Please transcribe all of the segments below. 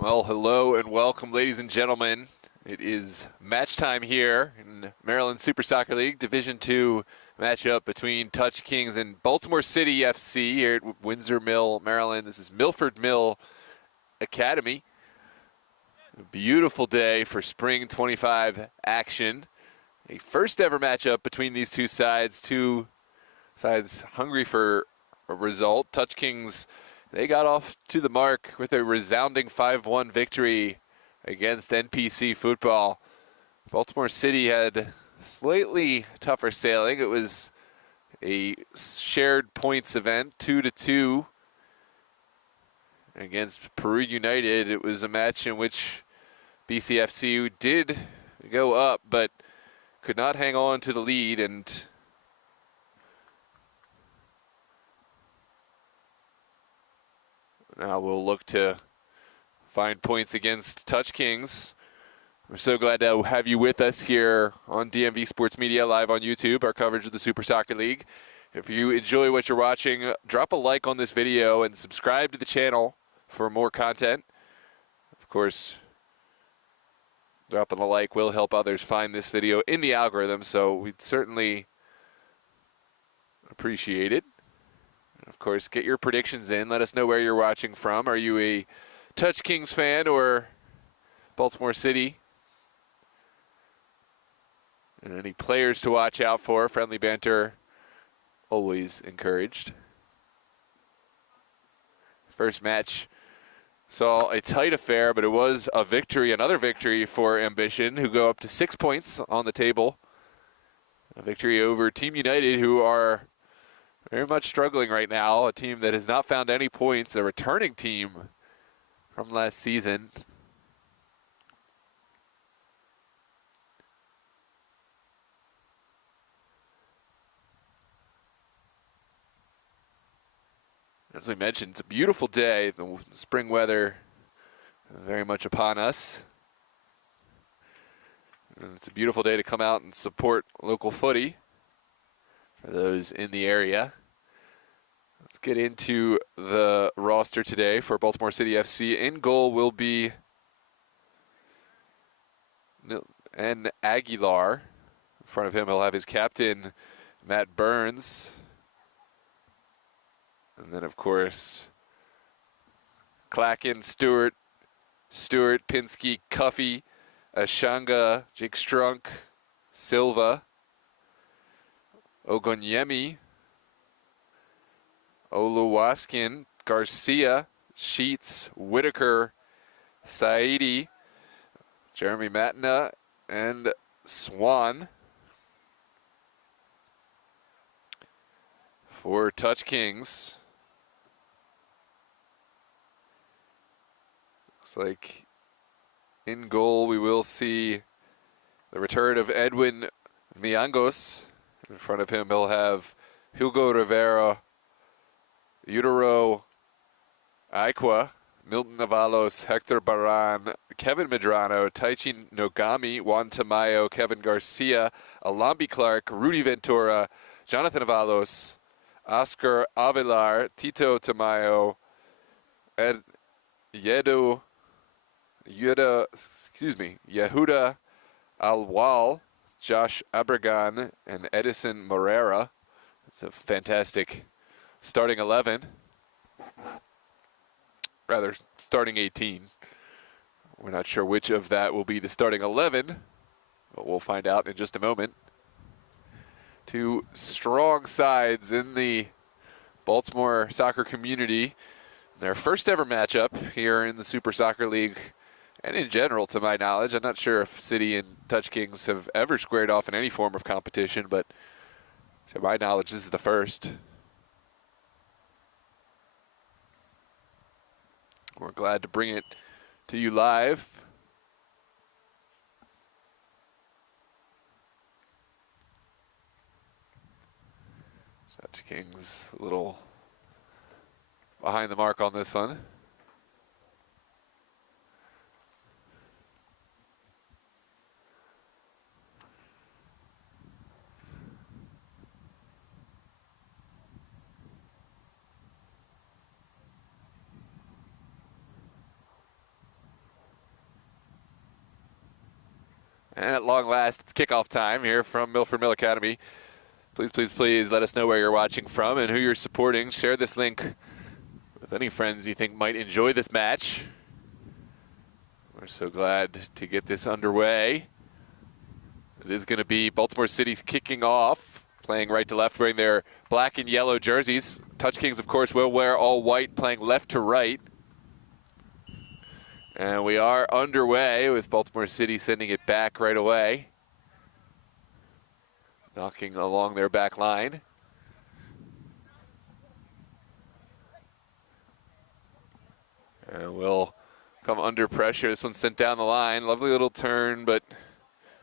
Well, hello and welcome, ladies and gentlemen. It is match time here in Maryland Super Soccer League, Division II matchup between Touch Kings and Baltimore City FC here at Windsor Mill, Maryland. This is Milford Mill Academy. A beautiful day for spring 25 action. A first ever matchup between these two sides hungry for a result. Touch Kings, they got off to the mark with a resounding 5-1 victory against NPC football. Baltimore City had slightly tougher sailing. It was a shared points event, 2-2 against Peru United. It was a match in which BCFC did go up, but could not hang on to the lead, and now we'll look to find points against Touch Kings. We're so glad to have you with us here on DMV Sports Media, live on YouTube, our coverage of the Super Soccer League. If you enjoy what you're watching, drop a like on this video and subscribe to the channel for more content. Of course, dropping a like will help others find this video in the algorithm, so we'd certainly appreciate it. Of course, get your predictions in. Let us know where you're watching from. Are you a Touch Kings fan or Baltimore City? And any players to watch out for. Friendly banter always encouraged. First match saw a tight affair, but it was a victory, another victory for Ambition, who go up to 6 points on the table. A victory over Team United, who are very much struggling right now, a team that has not found any points, a returning team from last season. As we mentioned, it's a beautiful day. The spring weather very much upon us. And it's a beautiful day to come out and support local footy for those in the area. Let's get into the roster today for Baltimore City FC. In goal will be N. Aguilar. In front of him, he'll have his captain, Matt Burns. And then, of course, Clacken, Stewart, Pinsky, Cuffy, Ashanga, Jake Strunk, Silva, Ogonyemi, Oluwaskin, Garcia, Sheets, Whitaker, Saidi, Jeremy Matna, and Swan. For Touch Kings, looks like in goal we will see the return of Edwin Miangos. In front of him he'll have Hugo Rivera, Utero Aikwa, Milton Navalos, Hector Baran, Kevin Medrano, Taichi Nogami, Juan Tamayo, Kevin Garcia, Alambi Clark, Rudy Ventura, Jonathan Avalos, Oscar Avilar, Tito Tamayo, Yehuda Alwal, Josh Abragan, and Edison Morera. It's a fantastic starting 11. Rather, starting 18. We're not sure which of that will be the starting 11, but we'll find out in just a moment. Two strong sides in the Baltimore soccer community. Their first ever matchup here in the Super Soccer League, and in general, to my knowledge. I'm not sure if City and Touch Kings have ever squared off in any form of competition, but to my knowledge, this is the first. We're glad to bring it to you live. Touch Kings a little behind the mark on this one. And at long last, it's kickoff time here from Milford Mill Academy. Please, please, please let us know where you're watching from and who you're supporting. Share this link with any friends you think might enjoy this match. We're so glad to get this underway. It is going to be Baltimore City kicking off, playing right to left, wearing their black and yellow jerseys. Touch Kings, of course, will wear all white, playing left to right. And we are underway with Baltimore City sending it back right away, knocking along their back line. And we'll come under pressure. This one's sent down the line. Lovely little turn, but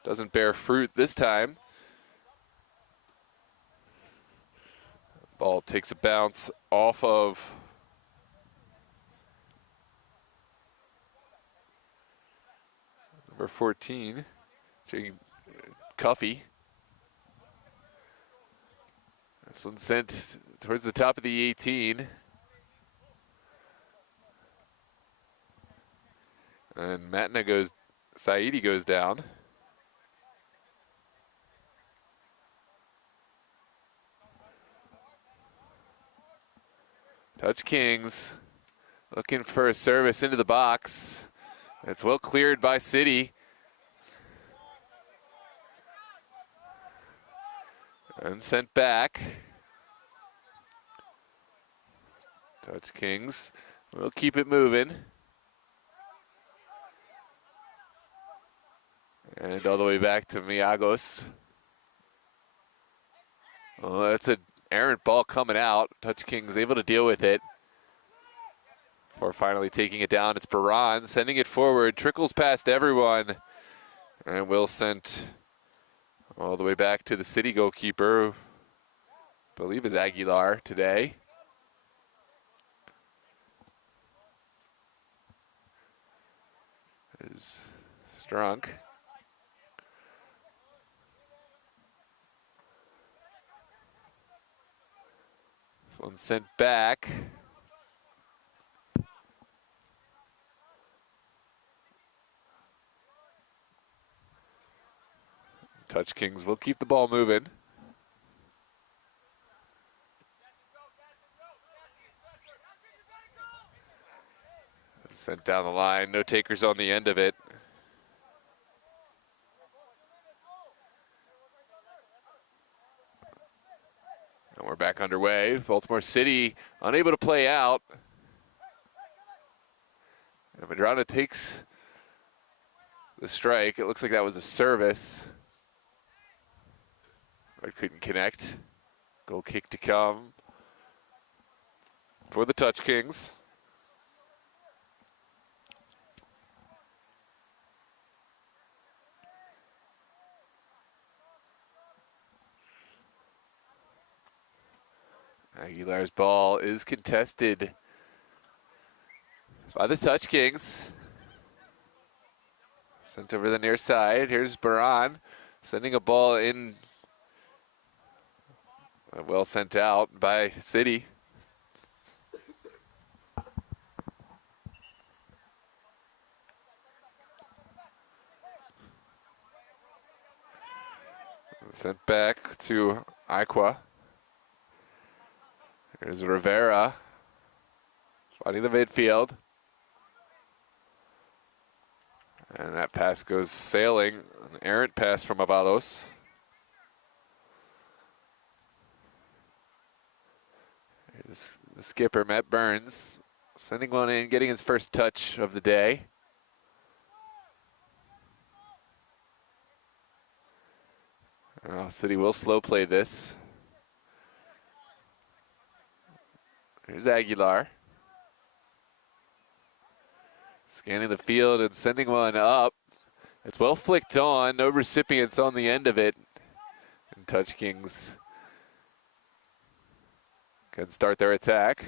doesn't bear fruit this time. Ball takes a bounce off of number 14, Cuffy. This one sent towards the top of the 18. And Saidi goes down. Touch Kings looking for a service into the box. It's well cleared by City. And sent back. Touch Kings will keep it moving. And all the way back to Miagos. Well, that's an errant ball coming out. Touch Kings able to deal with it. Before finally taking it down, it's Baran sending it forward. Trickles past everyone. And will send all the way back to the City goalkeeper, who I believe is Aguilar today. Is Strunk. This one sent back. Touch Kings will keep the ball moving. Sent down the line, no takers on the end of it. And we're back underway. Baltimore City unable to play out. And Madrano takes the strike. It looks like that was a service. But couldn't connect. Goal kick to come for the Touch Kings. Aguilar's ball is contested by the Touch Kings. Sent over the near side. Here's Baran sending a ball in. Well sent out by City. Sent back to Aqua. Here's Rivera, spotting the midfield. And that pass goes sailing, an errant pass from Avalos. Here's the skipper, Matt Burns, sending one in, getting his first touch of the day. City will slow play this. Here's Aguilar. Scanning the field and sending one up. It's well flicked on, no recipients on the end of it. And Touch Kings can start their attack.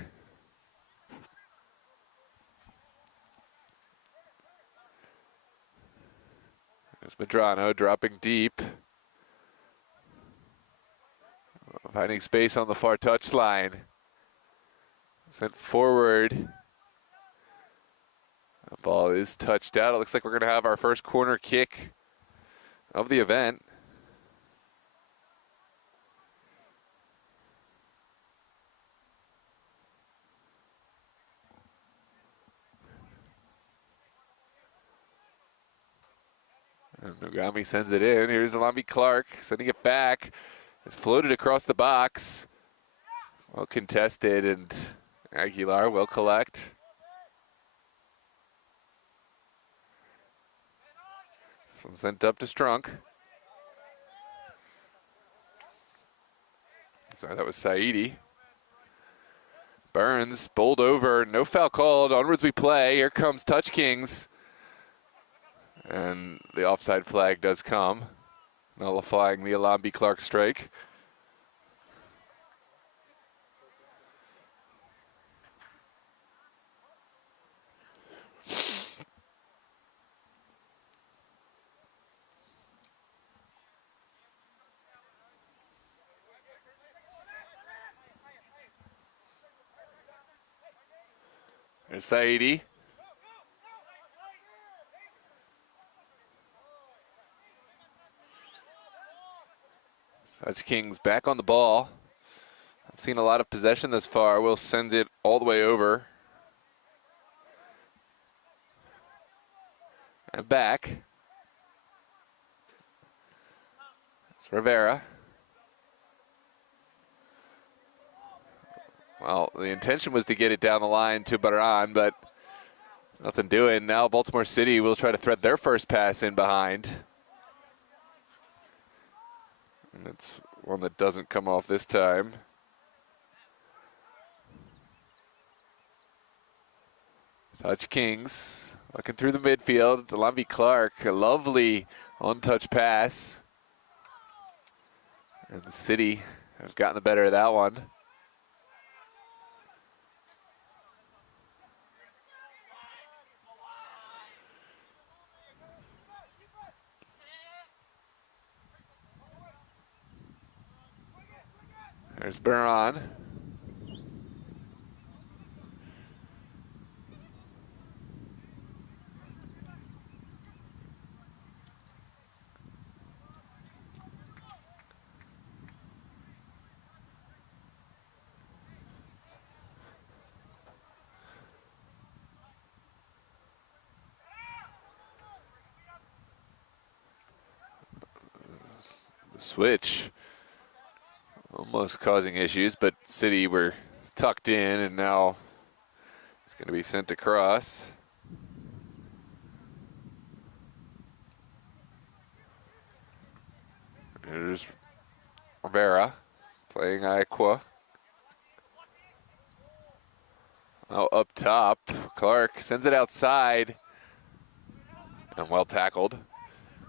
There's Madrano dropping deep. Finding space on the far touch line. Sent forward. The ball is touched out. It looks like we're going to have our first corner kick of the event. And Nogami sends it in. Here's Alami Clark sending it back. It's floated across the box. Well contested, and Aguilar will collect. This one sent up to Strunk. Sorry, that was Saidi. Burns bowled over, no foul called. Onwards we play. Here comes Touch Kings. And the offside flag does come, nullifying the Alami Clark strike. There's Saidi. Touch Kings back on the ball. I've seen a lot of possession thus far. We'll send it all the way over. And back. It's Rivera. Well, the intention was to get it down the line to Baran, but nothing doing. Now Baltimore City will try to thread their first pass in behind. And it's one that doesn't come off this time. Touch Kings looking through the midfield. Alami Clark, a lovely on-touch pass. And the City have gotten the better of that one. There's Baran. The switch almost causing issues, but City were tucked in, and now it's going to be sent across. There's Rivera playing Aqua. Now up top, Clark sends it outside, and well tackled.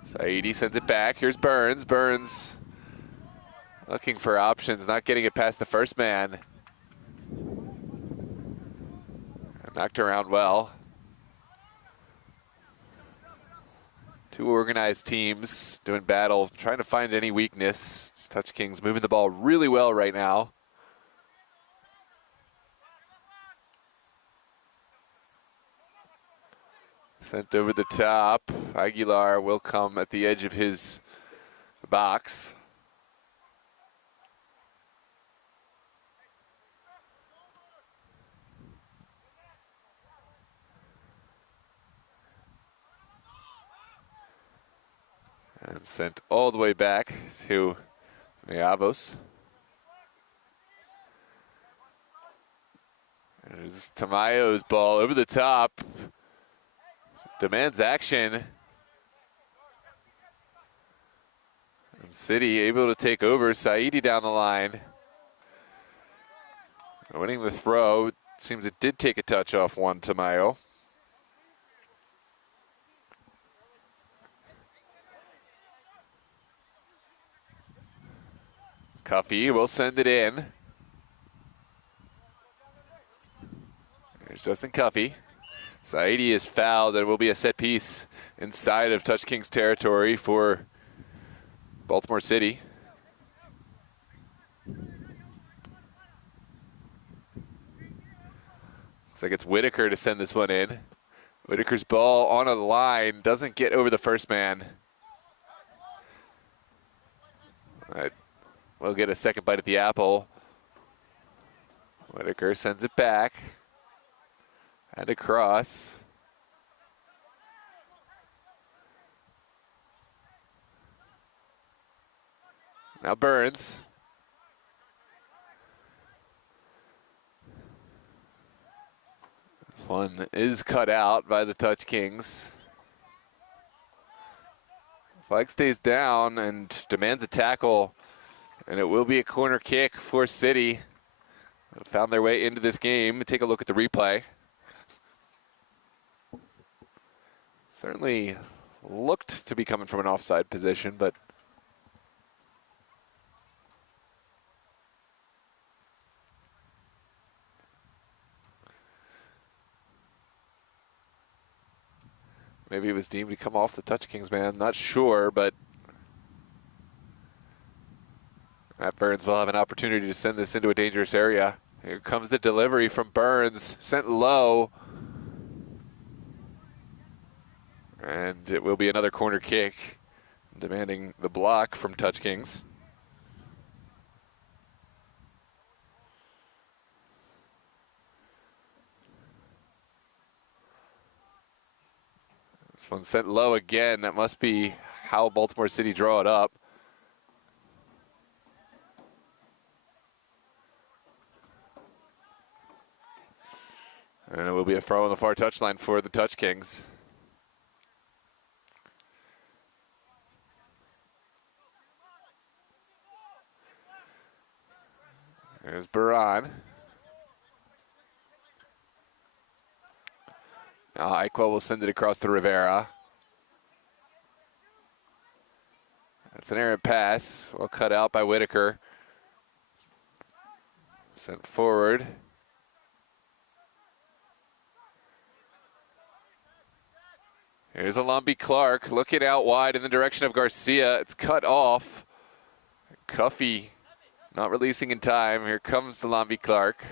Saidi sends it back. Here's Burns. Burns looking for options, not getting it past the first man. Knocked around well. Two organized teams doing battle, trying to find any weakness. Touch Kings moving the ball really well right now. Sent over the top. Aguilar will come at the edge of his box. And sent all the way back to Meavos. There's Tamayo's ball over the top. Demands action. And City able to take over. Saidi down the line. Winning the throw. It seems it did take a touch off one Tamayo. Cuffy will send it in. There's Justin Cuffy. Saidi is fouled, and it will be a set piece inside of Touch Kings territory for Baltimore City. Looks like it's Whitaker to send this one in. Whitaker's ball on a line, doesn't get over the first man. will get a second bite at the apple. Whitaker sends it back and across. Now Burns. This one is cut out by the Touch Kings. Flag stays down and demands a tackle, and it will be a corner kick for City. Found their way into this game. Take a look at the replay. Certainly looked to be coming from an offside position, but maybe it was deemed to come off the Touch Kings man. Not sure, but Matt Burns will have an opportunity to send this into a dangerous area. Here comes the delivery from Burns, sent low. And it will be another corner kick, demanding the block from Touch Kings. This one sent low again. That must be how Baltimore City draw it up. And it will be a throw on the far touchline for the Touch Kings. There's Baran. Now Iqua will send it across to Rivera. That's an errant pass. Well cut out by Whitaker. Sent forward. Here's Alambi Clark looking out wide in the direction of Garcia. It's cut off. Cuffy not releasing in time. Here comes Alambi Clark.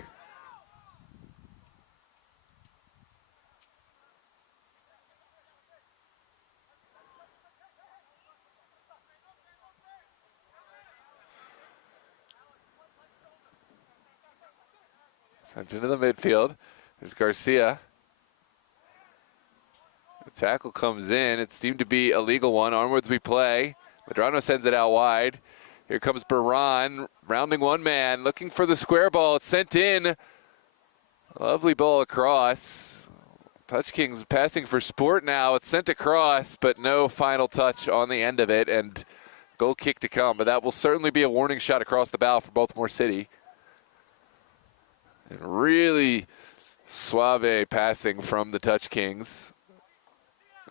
Sent into the midfield. There's Garcia. The tackle comes in. It seemed to be a legal one. Onwards we play. Medrano sends it out wide. Here comes Baran, rounding one man, looking for the square ball. It's sent in. Lovely ball across. Touch Kings passing for sport now. It's sent across, but no final touch on the end of it, and goal kick to come. But that will certainly be a warning shot across the bow for Baltimore City. And really suave passing from the Touch Kings.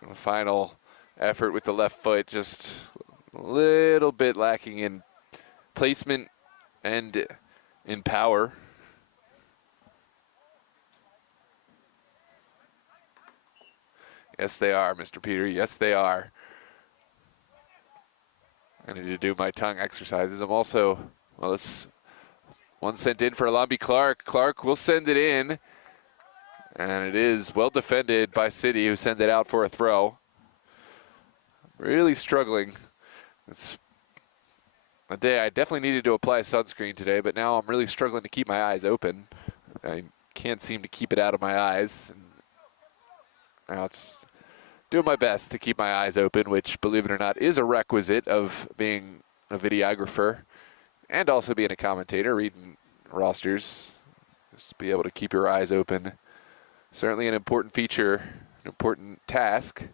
And the final effort with the left foot, just a little bit lacking in placement and in power. Yes, they are, Mr. Peter. Yes, they are. I need to do my tongue exercises. I'm also, well, this one sent in for Alambi Clark. Clark will send it in. And it is well defended by City, who send it out for a throw. Really struggling. It's a day I definitely needed to apply sunscreen today, but now I'm really struggling to keep my eyes open. I can't seem to keep it out of my eyes. And now it's doing my best to keep my eyes open, which, believe it or not, is a requisite of being a videographer and also being a commentator, reading rosters. Just to be able to keep your eyes open. Certainly an important feature, an important task.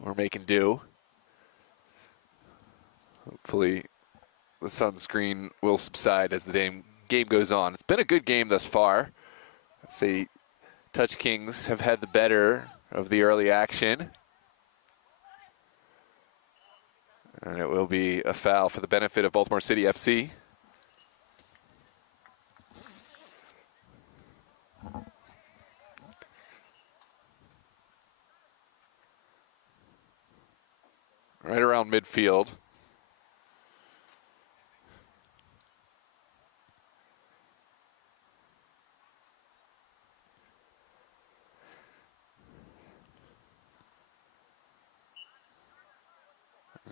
We're making do. Hopefully the sunscreen will subside as the game goes on. It's been a good game thus far. I'd say Touch Kings have had the better of the early action. And it will be a foul for the benefit of Baltimore City FC. Right around midfield.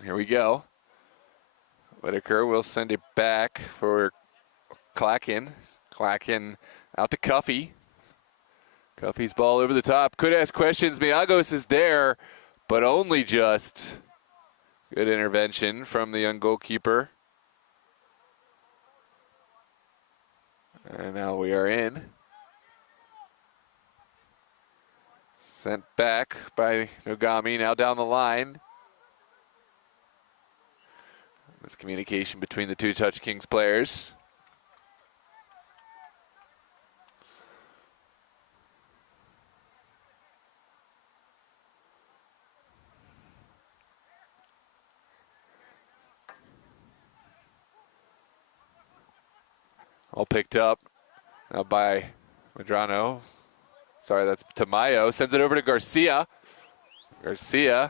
Here we go. Whitaker will send it back for Clacken. Clacken out to Cuffey. Cuffey's ball over the top. Could ask questions. Miagos is there, but only just. Good intervention from the young goalkeeper. And now we are in. Sent back by Nogami, now down the line. Miscommunication between the two Touch Kings players. All picked up now by Medrano. Sorry, that's Tamayo. Sends it over to Garcia. Garcia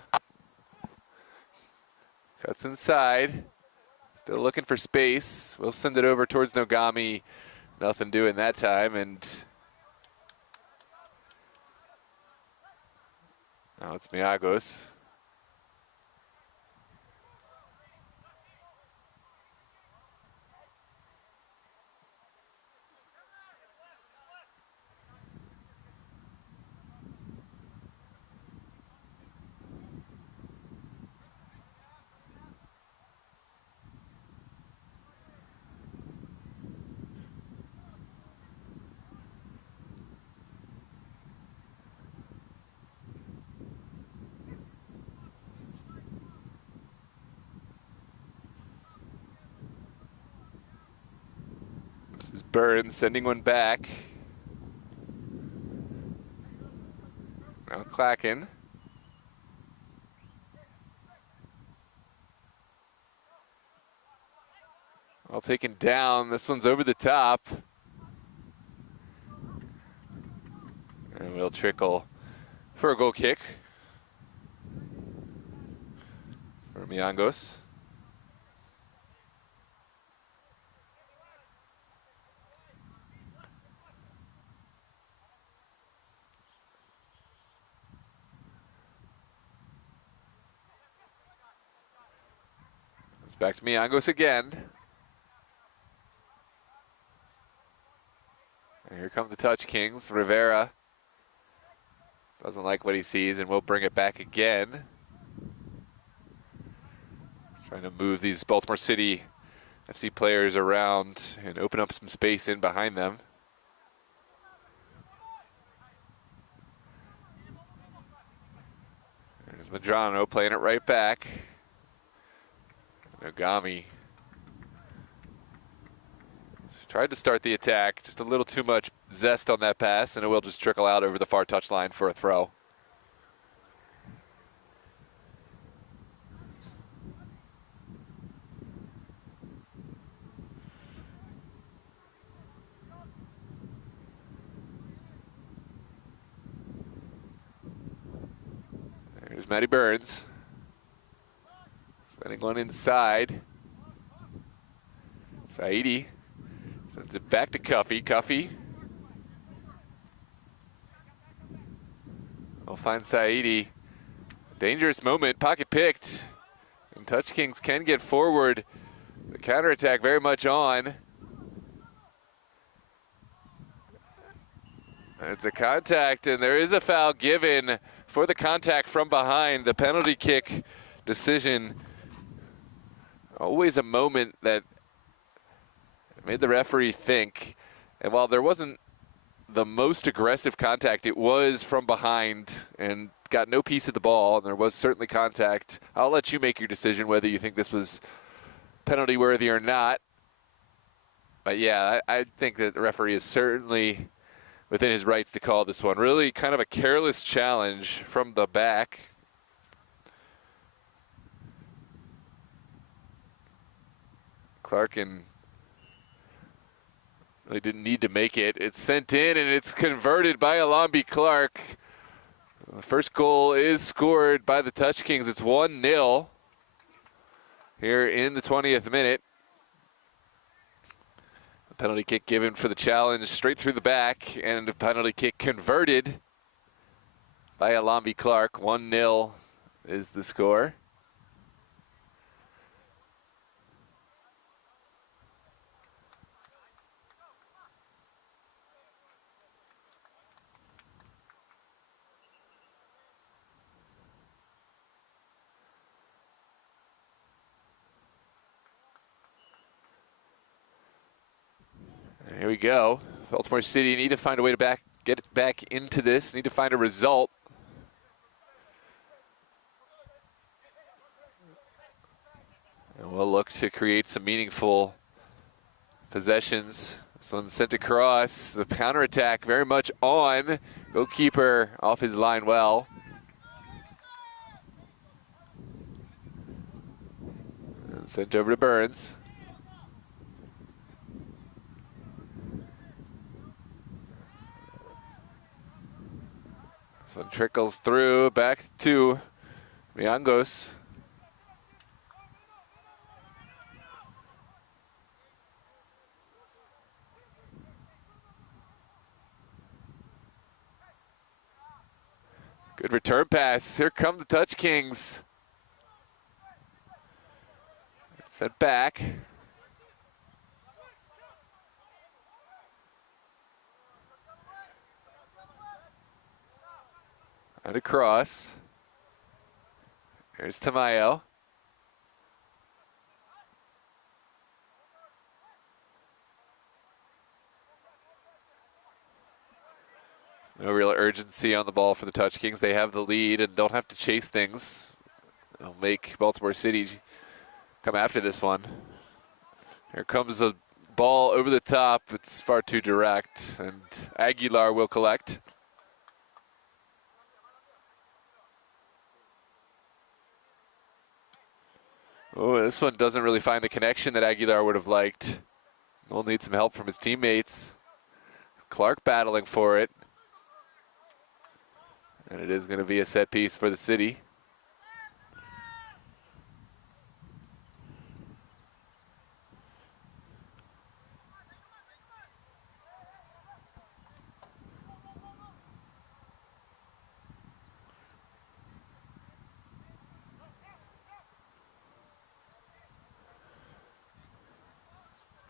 cuts inside. Still looking for space. We'll send it over towards Nogami. Nothing doing that time. And now it's Miagos. This is Burns sending one back. Now Clacken. All taken down. This one's over the top. And we'll trickle for a goal kick for Miangos. It's back to Miangos again. And here come the Touch Kings. Rivera doesn't like what he sees and will bring it back again. Trying to move these Baltimore City FC players around and open up some space in behind them. There's Medrano playing it right back. Nogami tried to start the attack, just a little too much zest on that pass, and it will just trickle out over the far touchline for a throw. There's Matty Burns. Sending one inside. Saidi sends it back to Cuffey. Cuffey will find Saidi. Dangerous moment, pocket picked. And Touch Kings can get forward. The counterattack very much on. It's a contact, and there is a foul given for the contact from behind. The penalty kick decision. Always a moment that made the referee think. And while there wasn't the most aggressive contact, it was from behind and got no piece of the ball, and there was certainly contact. I'll let you make your decision whether you think this was penalty worthy or not. But yeah, I think that the referee is certainly within his rights to call this one. Really kind of a careless challenge from the back. Clarkin really didn't need to make it. It's sent in and it's converted by Alambi Clark. The first goal is scored by the Touch Kings. It's 1-0 here in the 20th minute. The penalty kick given for the challenge straight through the back, and a penalty kick converted by Alambi Clark. 1-0 is the score. Here we go. Baltimore City need to find a way to get it back into this, need to find a result. And we'll look to create some meaningful possessions. This one's sent across. The counterattack very much on. Goalkeeper off his line well. And sent over to Burns. This one trickles through back to Miangos. Good return pass. Here come the Touch Kings. Sent back. And across. Here's Tamayo. No real urgency on the ball for the Touch Kings. They have the lead and don't have to chase things. They'll make Baltimore City come after this one. Here comes a ball over the top. It's far too direct, and Aguilar will collect. Oh, this one doesn't really find the connection that Aguilar would have liked. We'll need some help from his teammates. Clark battling for it. And it is going to be a set piece for the City.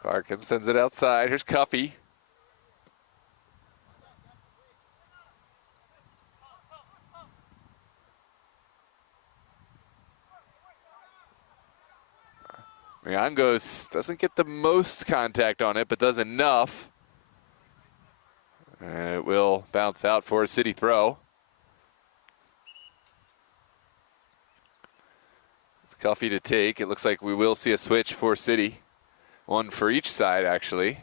Clarkin sends it outside. Here's Cuffey. Miangos doesn't get the most contact on it, but does enough. And it will bounce out for a City throw. It's Cuffey to take. It looks like we will see a switch for City. One for each side, actually.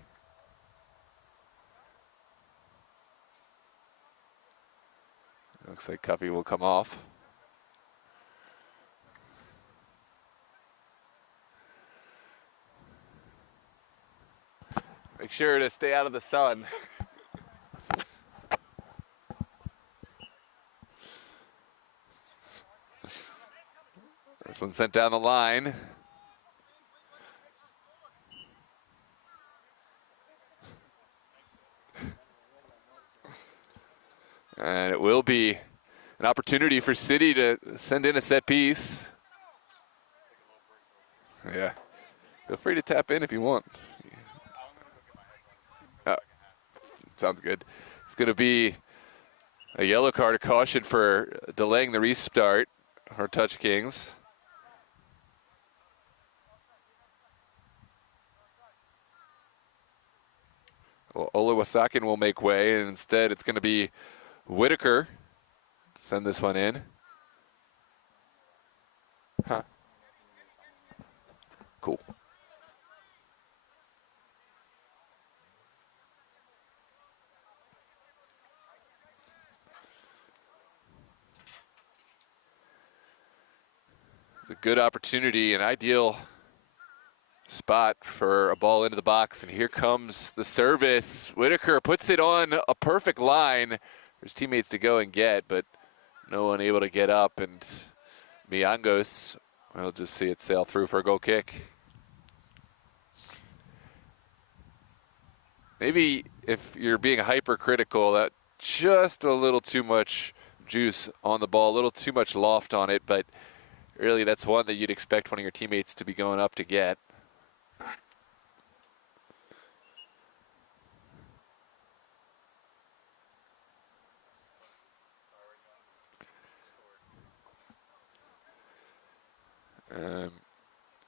Looks like Cuffey will come off. Make sure to stay out of the sun. This one sent down the line. And it will be an opportunity for City to send in a set piece. Yeah, feel free to tap in if you want. Sounds good. It's going to be a yellow card, a caution for delaying the restart for Touch Kings. Well, Olawasakin will make way, and instead it's going to be Whitaker. Send this one in. Huh. Cool. It's a good opportunity, an ideal spot for a ball into the box, and here comes the service. Whitaker puts it on a perfect line. There's teammates to go and get, but no one able to get up, and Miangos, we'll just see it sail through for a goal kick. Maybe if you're being hypercritical, that just a little too much juice on the ball, a little too much loft on it, but really that's one that you'd expect one of your teammates to be going up to get.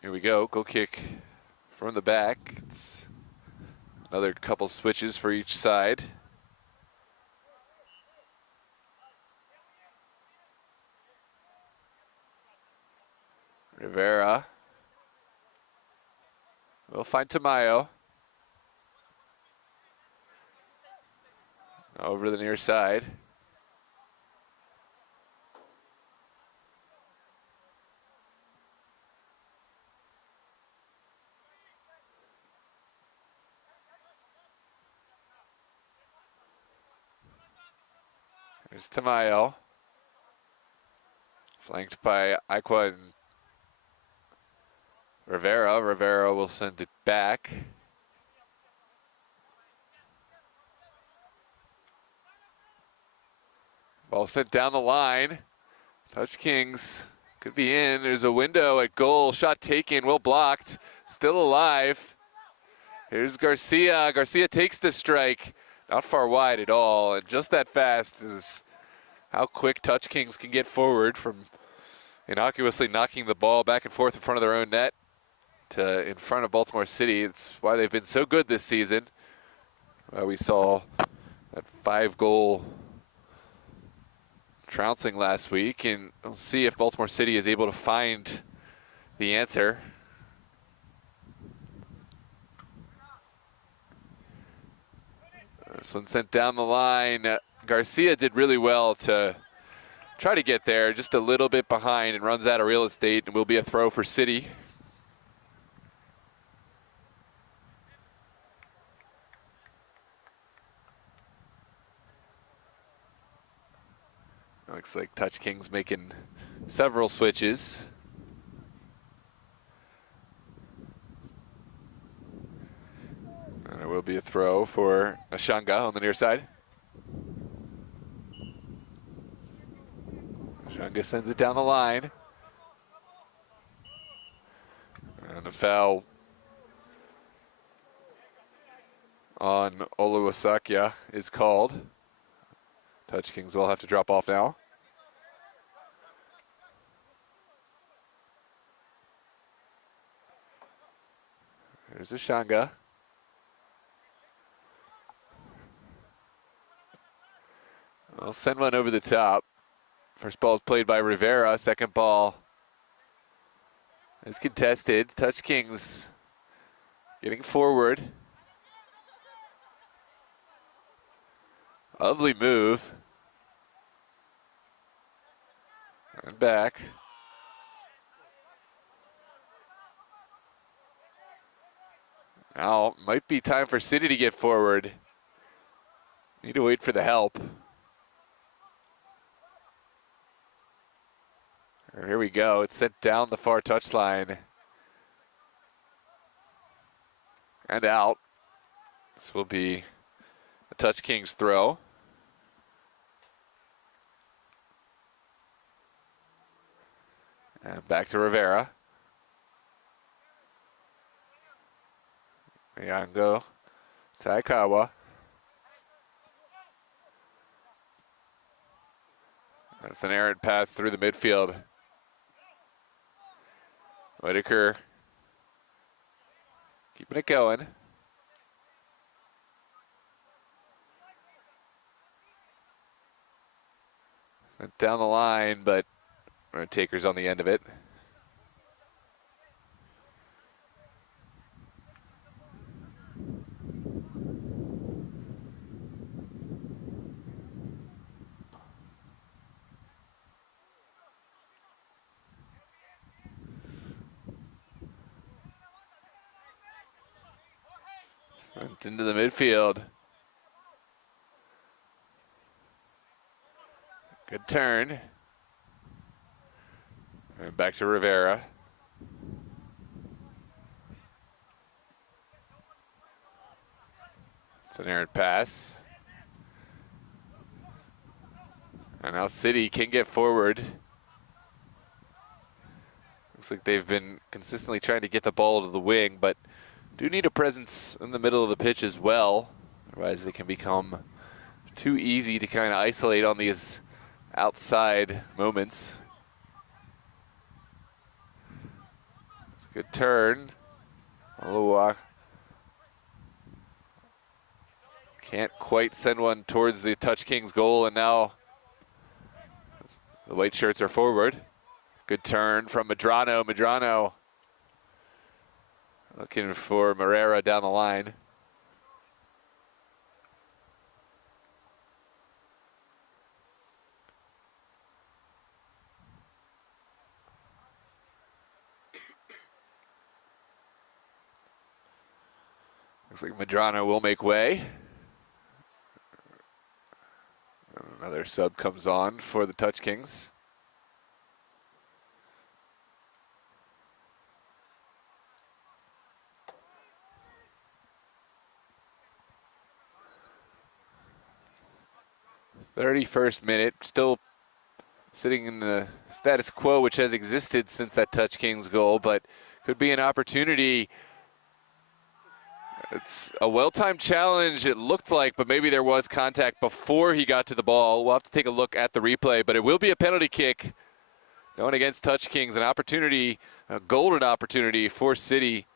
Here we go, goal kick from the back. It's Another couple switches for each side. Rivera. We'll find Tamayo. Over to the near side. There's Tamayo. Flanked by Iqua and Rivera. Rivera will send it back. Ball sent down the line. Touch Kings could be in. There's a window at goal. Shot taken, well blocked. Still alive. Here's Garcia. Garcia takes the strike. Not far wide at all. And just that fast is how quick Touch Kings can get forward from innocuously knocking the ball back and forth in front of their own net to in front of Baltimore City. It's why they've been so good this season. We saw that 5-goal trouncing last week, and we'll see if Baltimore City is able to find the answer. This one sent down the line. Garcia did really well to try to get there, just a little bit behind, and runs out of real estate, and will be a throw for City. Looks like Touch Kings making several switches. And it will be a throw for Ashanga on the near side. Ashanga sends it down the line. And the foul on Oluwasekia is called. Touch Kings will have to drop off now. There's Ashanga. I'll send one over the top. First ball is played by Rivera. Second ball is contested. Touch Kings getting forward. Lovely move. And back. Now, might be time for City to get forward. Need to wait for the help. Here we go. It's sent down the far touchline. And out. This will be a Touch Kings throw. And back to Rivera. Yango, Taikawa. That's an errant pass through the midfield. Whitaker keeping it going. Went down the line, but Taker's on the end of it. Went into the midfield. Good turn. And back to Rivera. It's an errant pass. And now City can get forward. Looks like they've been consistently trying to get the ball to the wing, but do need a presence in the middle of the pitch as well. Otherwise they can become too easy to kind of isolate on these outside moments. It's a good turn. Oluwa Can't quite send one towards the Touch Kings goal, and now the white shirts are forward. Good turn from Medrano. Medrano looking for Marrera down the line. Looks like Medrano will make way. Another sub comes on for the Touch Kings. '31st minute, still sitting in the status quo which has existed since that Touch Kings goal, but could be an opportunity. It's a well-timed challenge, it looked like, but maybe there was contact before he got to the ball. We'll have to take a look at the replay, but it will be a penalty kick going against Touch Kings, an opportunity, a golden opportunity for City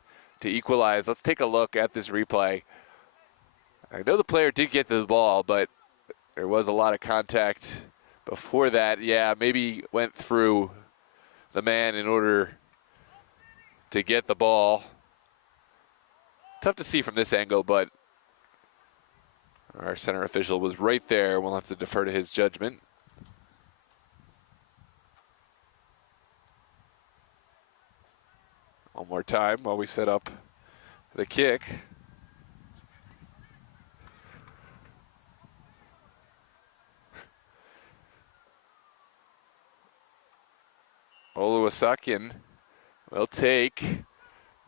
to equalize. Let's take a look at this replay. I know the player did get to the ball, but there was a lot of contact before that. Yeah, maybe went through the man in order to get the ball. Tough to see from this angle, but our center official was right there. We'll have to defer to his judgment. One more time while we set up the kick. Oluwasegun will take.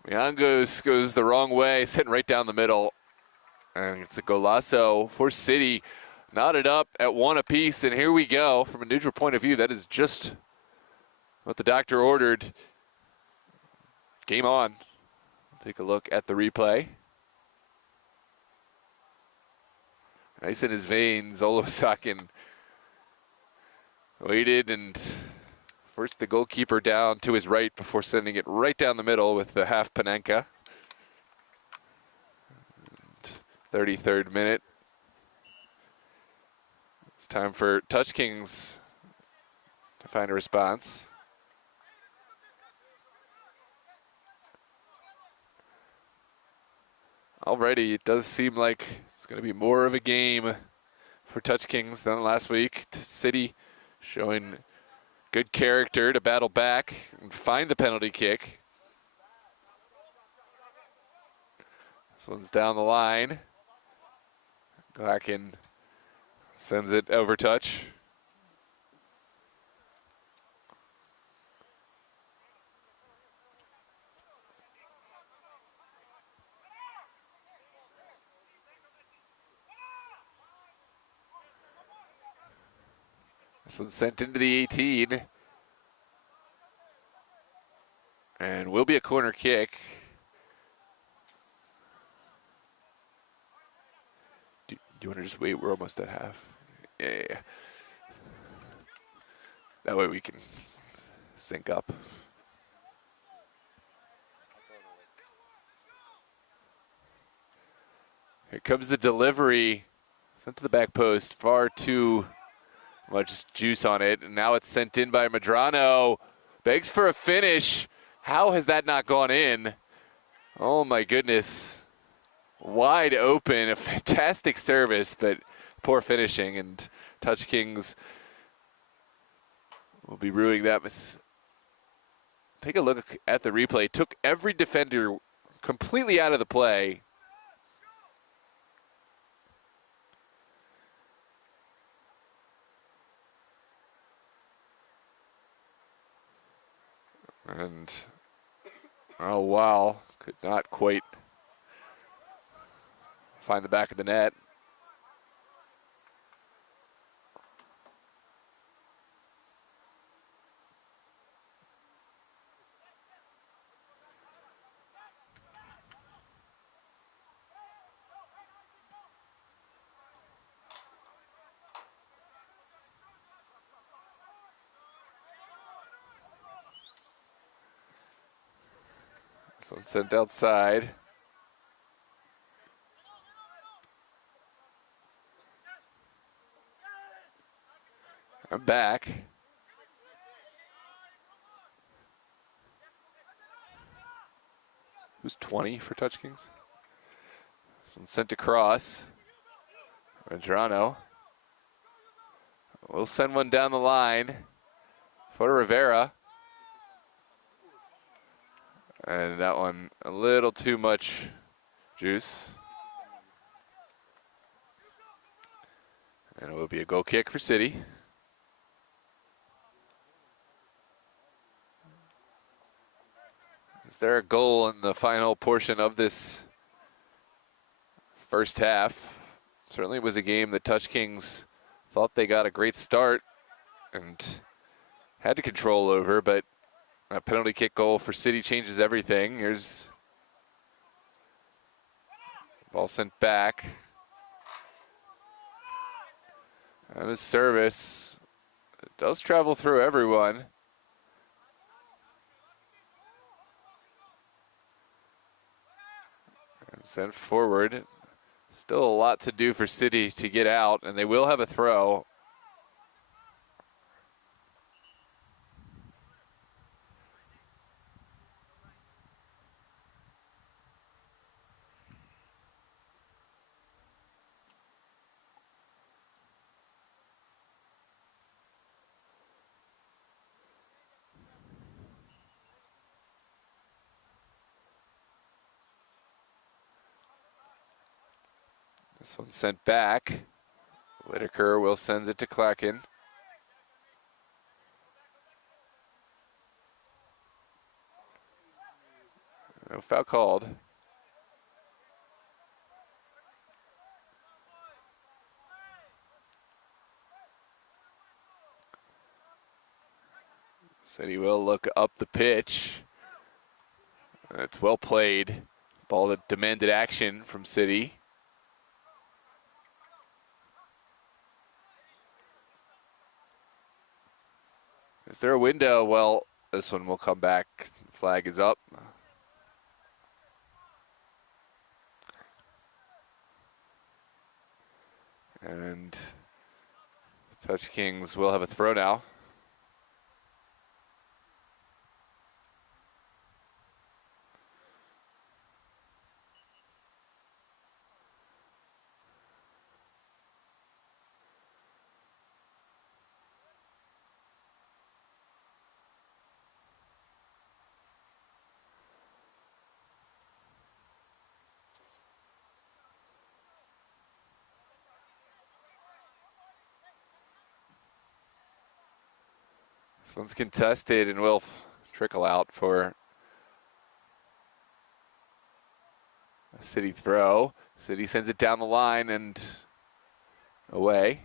Miangos goes the wrong way, sitting right down the middle. And it's a golazo for City. Knotted up at one apiece, and here we go. From a neutral point of view, that is just what the doctor ordered. Game on. Take a look at the replay. Nice in his veins, Oluwasegun waited and forced the goalkeeper down to his right before sending it right down the middle with the half Panenka. 33rd minute. It's time for Touch Kings to find a response. Already, it does seem like it's going to be more of a game for Touch Kings than last week. City showing good character to battle back and find the penalty kick. This one's down the line. Glacken sends it over touch. This one's sent into the 18. And will be a corner kick. Do you want to just wait? We're almost at half. Yeah. That way we can sync up. Here comes the delivery. Sent to the back post. Far too much juice on it. And now it's sent in by Medrano. Begs for a finish. How has that not gone in? Oh my goodness. Wide open, a fantastic service, but poor finishing, and Touch Kings will be ruining that. Take a look at the replay. Took every defender completely out of the play. And, oh wow, could not quite find the back of the net. So it's sent outside. I'm back. Who's 20 for Touch Kings? Someone sent across. Medrano. We'll send one down the line for Rivera. And that one a little too much juice. And it will be a goal kick for City. Is there a goal in the final portion of this first half? Certainly was a game that Touch Kings thought they got a great start and had to control over, but a penalty kick goal for City changes everything. Here's ball sent back. And the service, it does travel through everyone. And sent forward. Still a lot to do for City to get out, and they will have a throw. This one sent back. Whitaker will sends it to Klacken. No foul called. City will look up the pitch. It's well played. Ball that demanded action from City. Is there a window? Well, this one will come back. Flag is up. And Touch Kings will have a throw now. This one's contested and will trickle out for a City throw. City sends it down the line and away.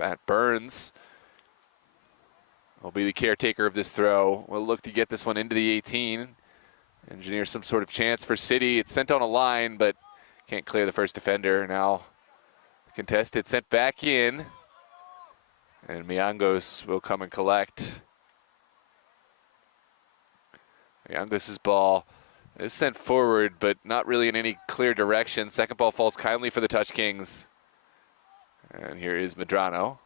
Matt Burns will be the caretaker of this throw. We'll look to get this one into the 18. Engineer some sort of chance for City. It's sent on a line, but can't clear the first defender. Now contested, sent back in. And Miangos will come and collect. Miangos' ball is sent forward, but not really in any clear direction. Second ball falls kindly for the Touch Kings. And here is Medrano.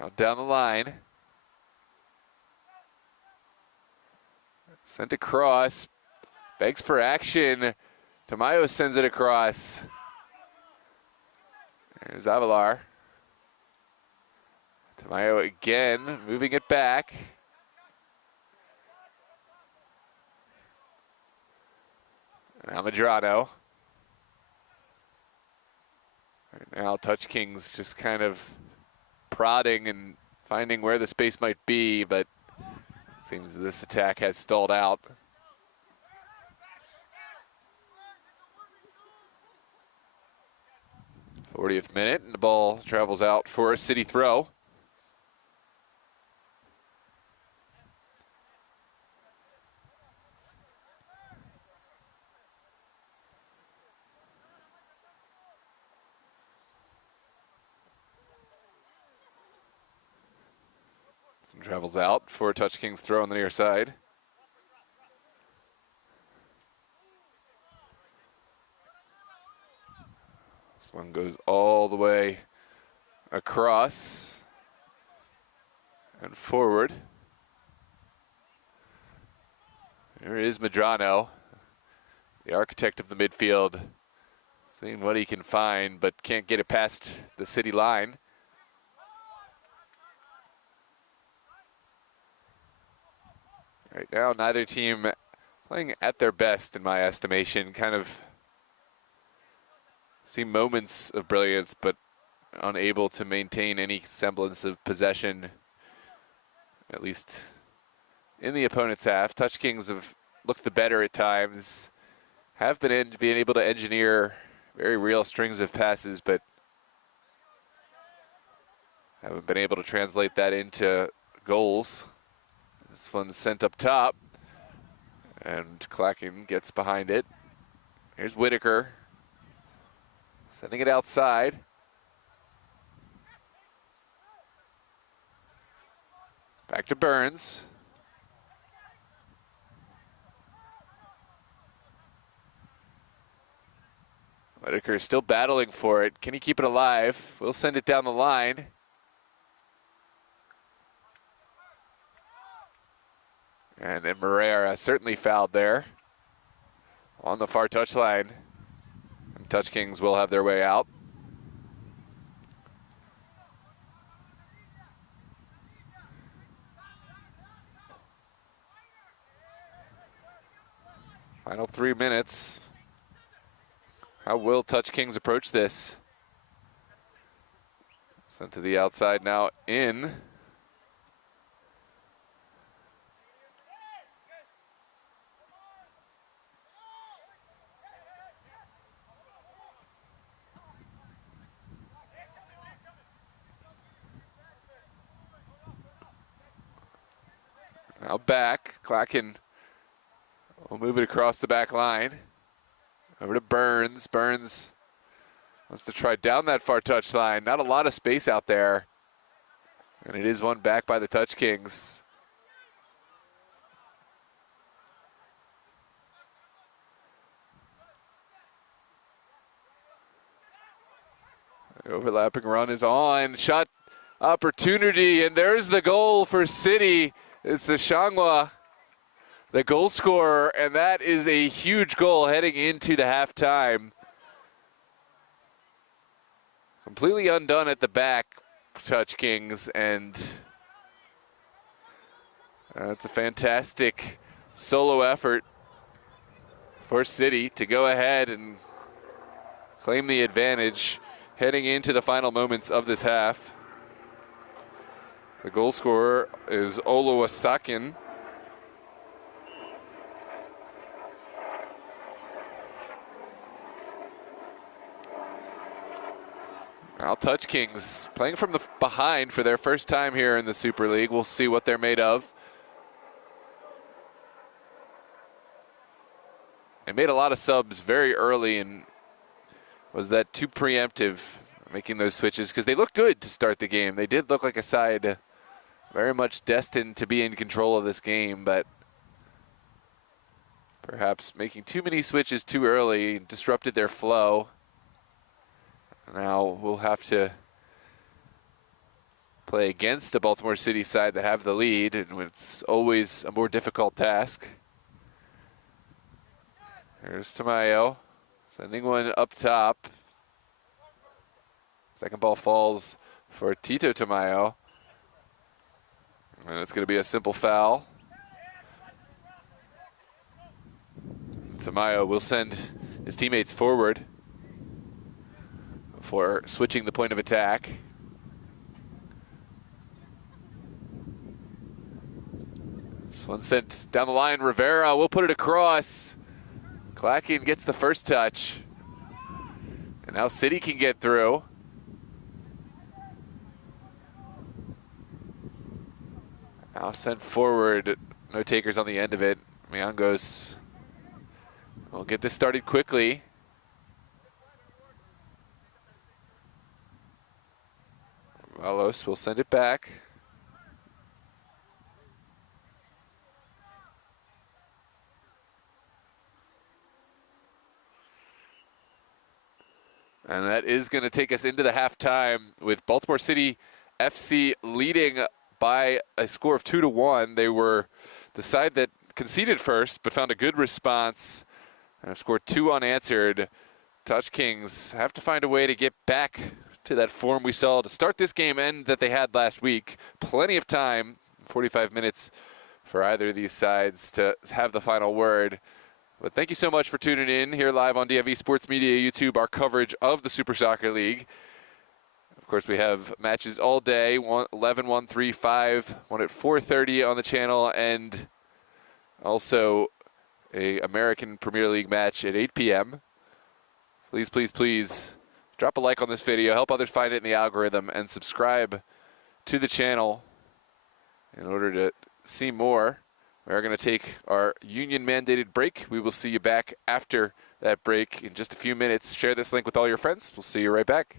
Out down the line. Sent across. Begs for action. Tamayo sends it across. There's Avalar. Tamayo again, moving it back. Now Medrano. Right now Touch Kings just kind of prodding and finding where the space might be, but it seems this attack has stalled out. 40th minute, and the ball travels out for a City throw. Travels out for Touch King's throw on the near side. This one goes all the way across and forward. There is Medrano, the architect of the midfield, seeing what he can find, but can't get it past the city line. Right now, neither team playing at their best, in my estimation. Kind of see moments of brilliance, but unable to maintain any semblance of possession, at least in the opponent's half. Touch Kings have looked the better at times, have been being able to engineer very real strings of passes, but haven't been able to translate that into goals. This one's sent up top, and Clacken gets behind it. Here's Whitaker, sending it outside. Back to Burns. Whitaker still battling for it. Can he keep it alive? We'll send it down the line. And then Moreira certainly fouled there on the far touchline. And Touch Kings will have their way out. Final 3 minutes. How will Touch Kings approach this? Sent to the outside now in. Now back, Clacken will move it across the back line. Over to Burns. Burns wants to try down that far touch line. Not a lot of space out there. And it is one back by the Touch Kings. The overlapping run is on. Shot opportunity, and there's the goal for City. It's the Shangwa, the goal scorer, and that is a huge goal heading into the halftime. Completely undone at the back, Touch Kings, and that's a fantastic solo effort for City to go ahead and claim the advantage heading into the final moments of this half. The goal scorer is Oluwasakin. Now Touch Kings playing from the behind for their first time here in the Super League. We'll see what they're made of. They made a lot of subs very early, and was that too preemptive, making those switches? Because they looked good to start the game. They did look like a side very much destined to be in control of this game, but perhaps making too many switches too early disrupted their flow. Now we'll have to play against the Baltimore City side that have the lead, and it's always a more difficult task. Here's Tamayo, sending one up top. Second ball falls for Tito Tamayo. And it's going to be a simple foul. Tamayo will send his teammates forward for switching the point of attack. This one sent down the line. Rivera will put it across. Clacken gets the first touch. And now City can get through. Now sent forward. No takers on the end of it. Miangos will get this started quickly. Valos will send it back. And that is going to take us into the halftime with Baltimore City FC leading by a score of 2-1. They were the side that conceded first, but found a good response and have scored 2 unanswered. Touch Kings have to find a way to get back to that form we saw to start this game and that they had last week. Plenty of time, 45 minutes for either of these sides to have the final word. But thank you so much for tuning in here live on DMV Sports Media YouTube, our coverage of the Super Soccer League. Of course, we have matches all day, 11, 1, 3, 5, one at 4:30 on the channel, and also a American Premier League match at 8 p.m. Please, please, please drop a like on this video, help others find it in the algorithm, and subscribe to the channel in order to see more. We are going to take our union-mandated break. We will see you back after that break in just a few minutes. Share this link with all your friends. We'll see you right back.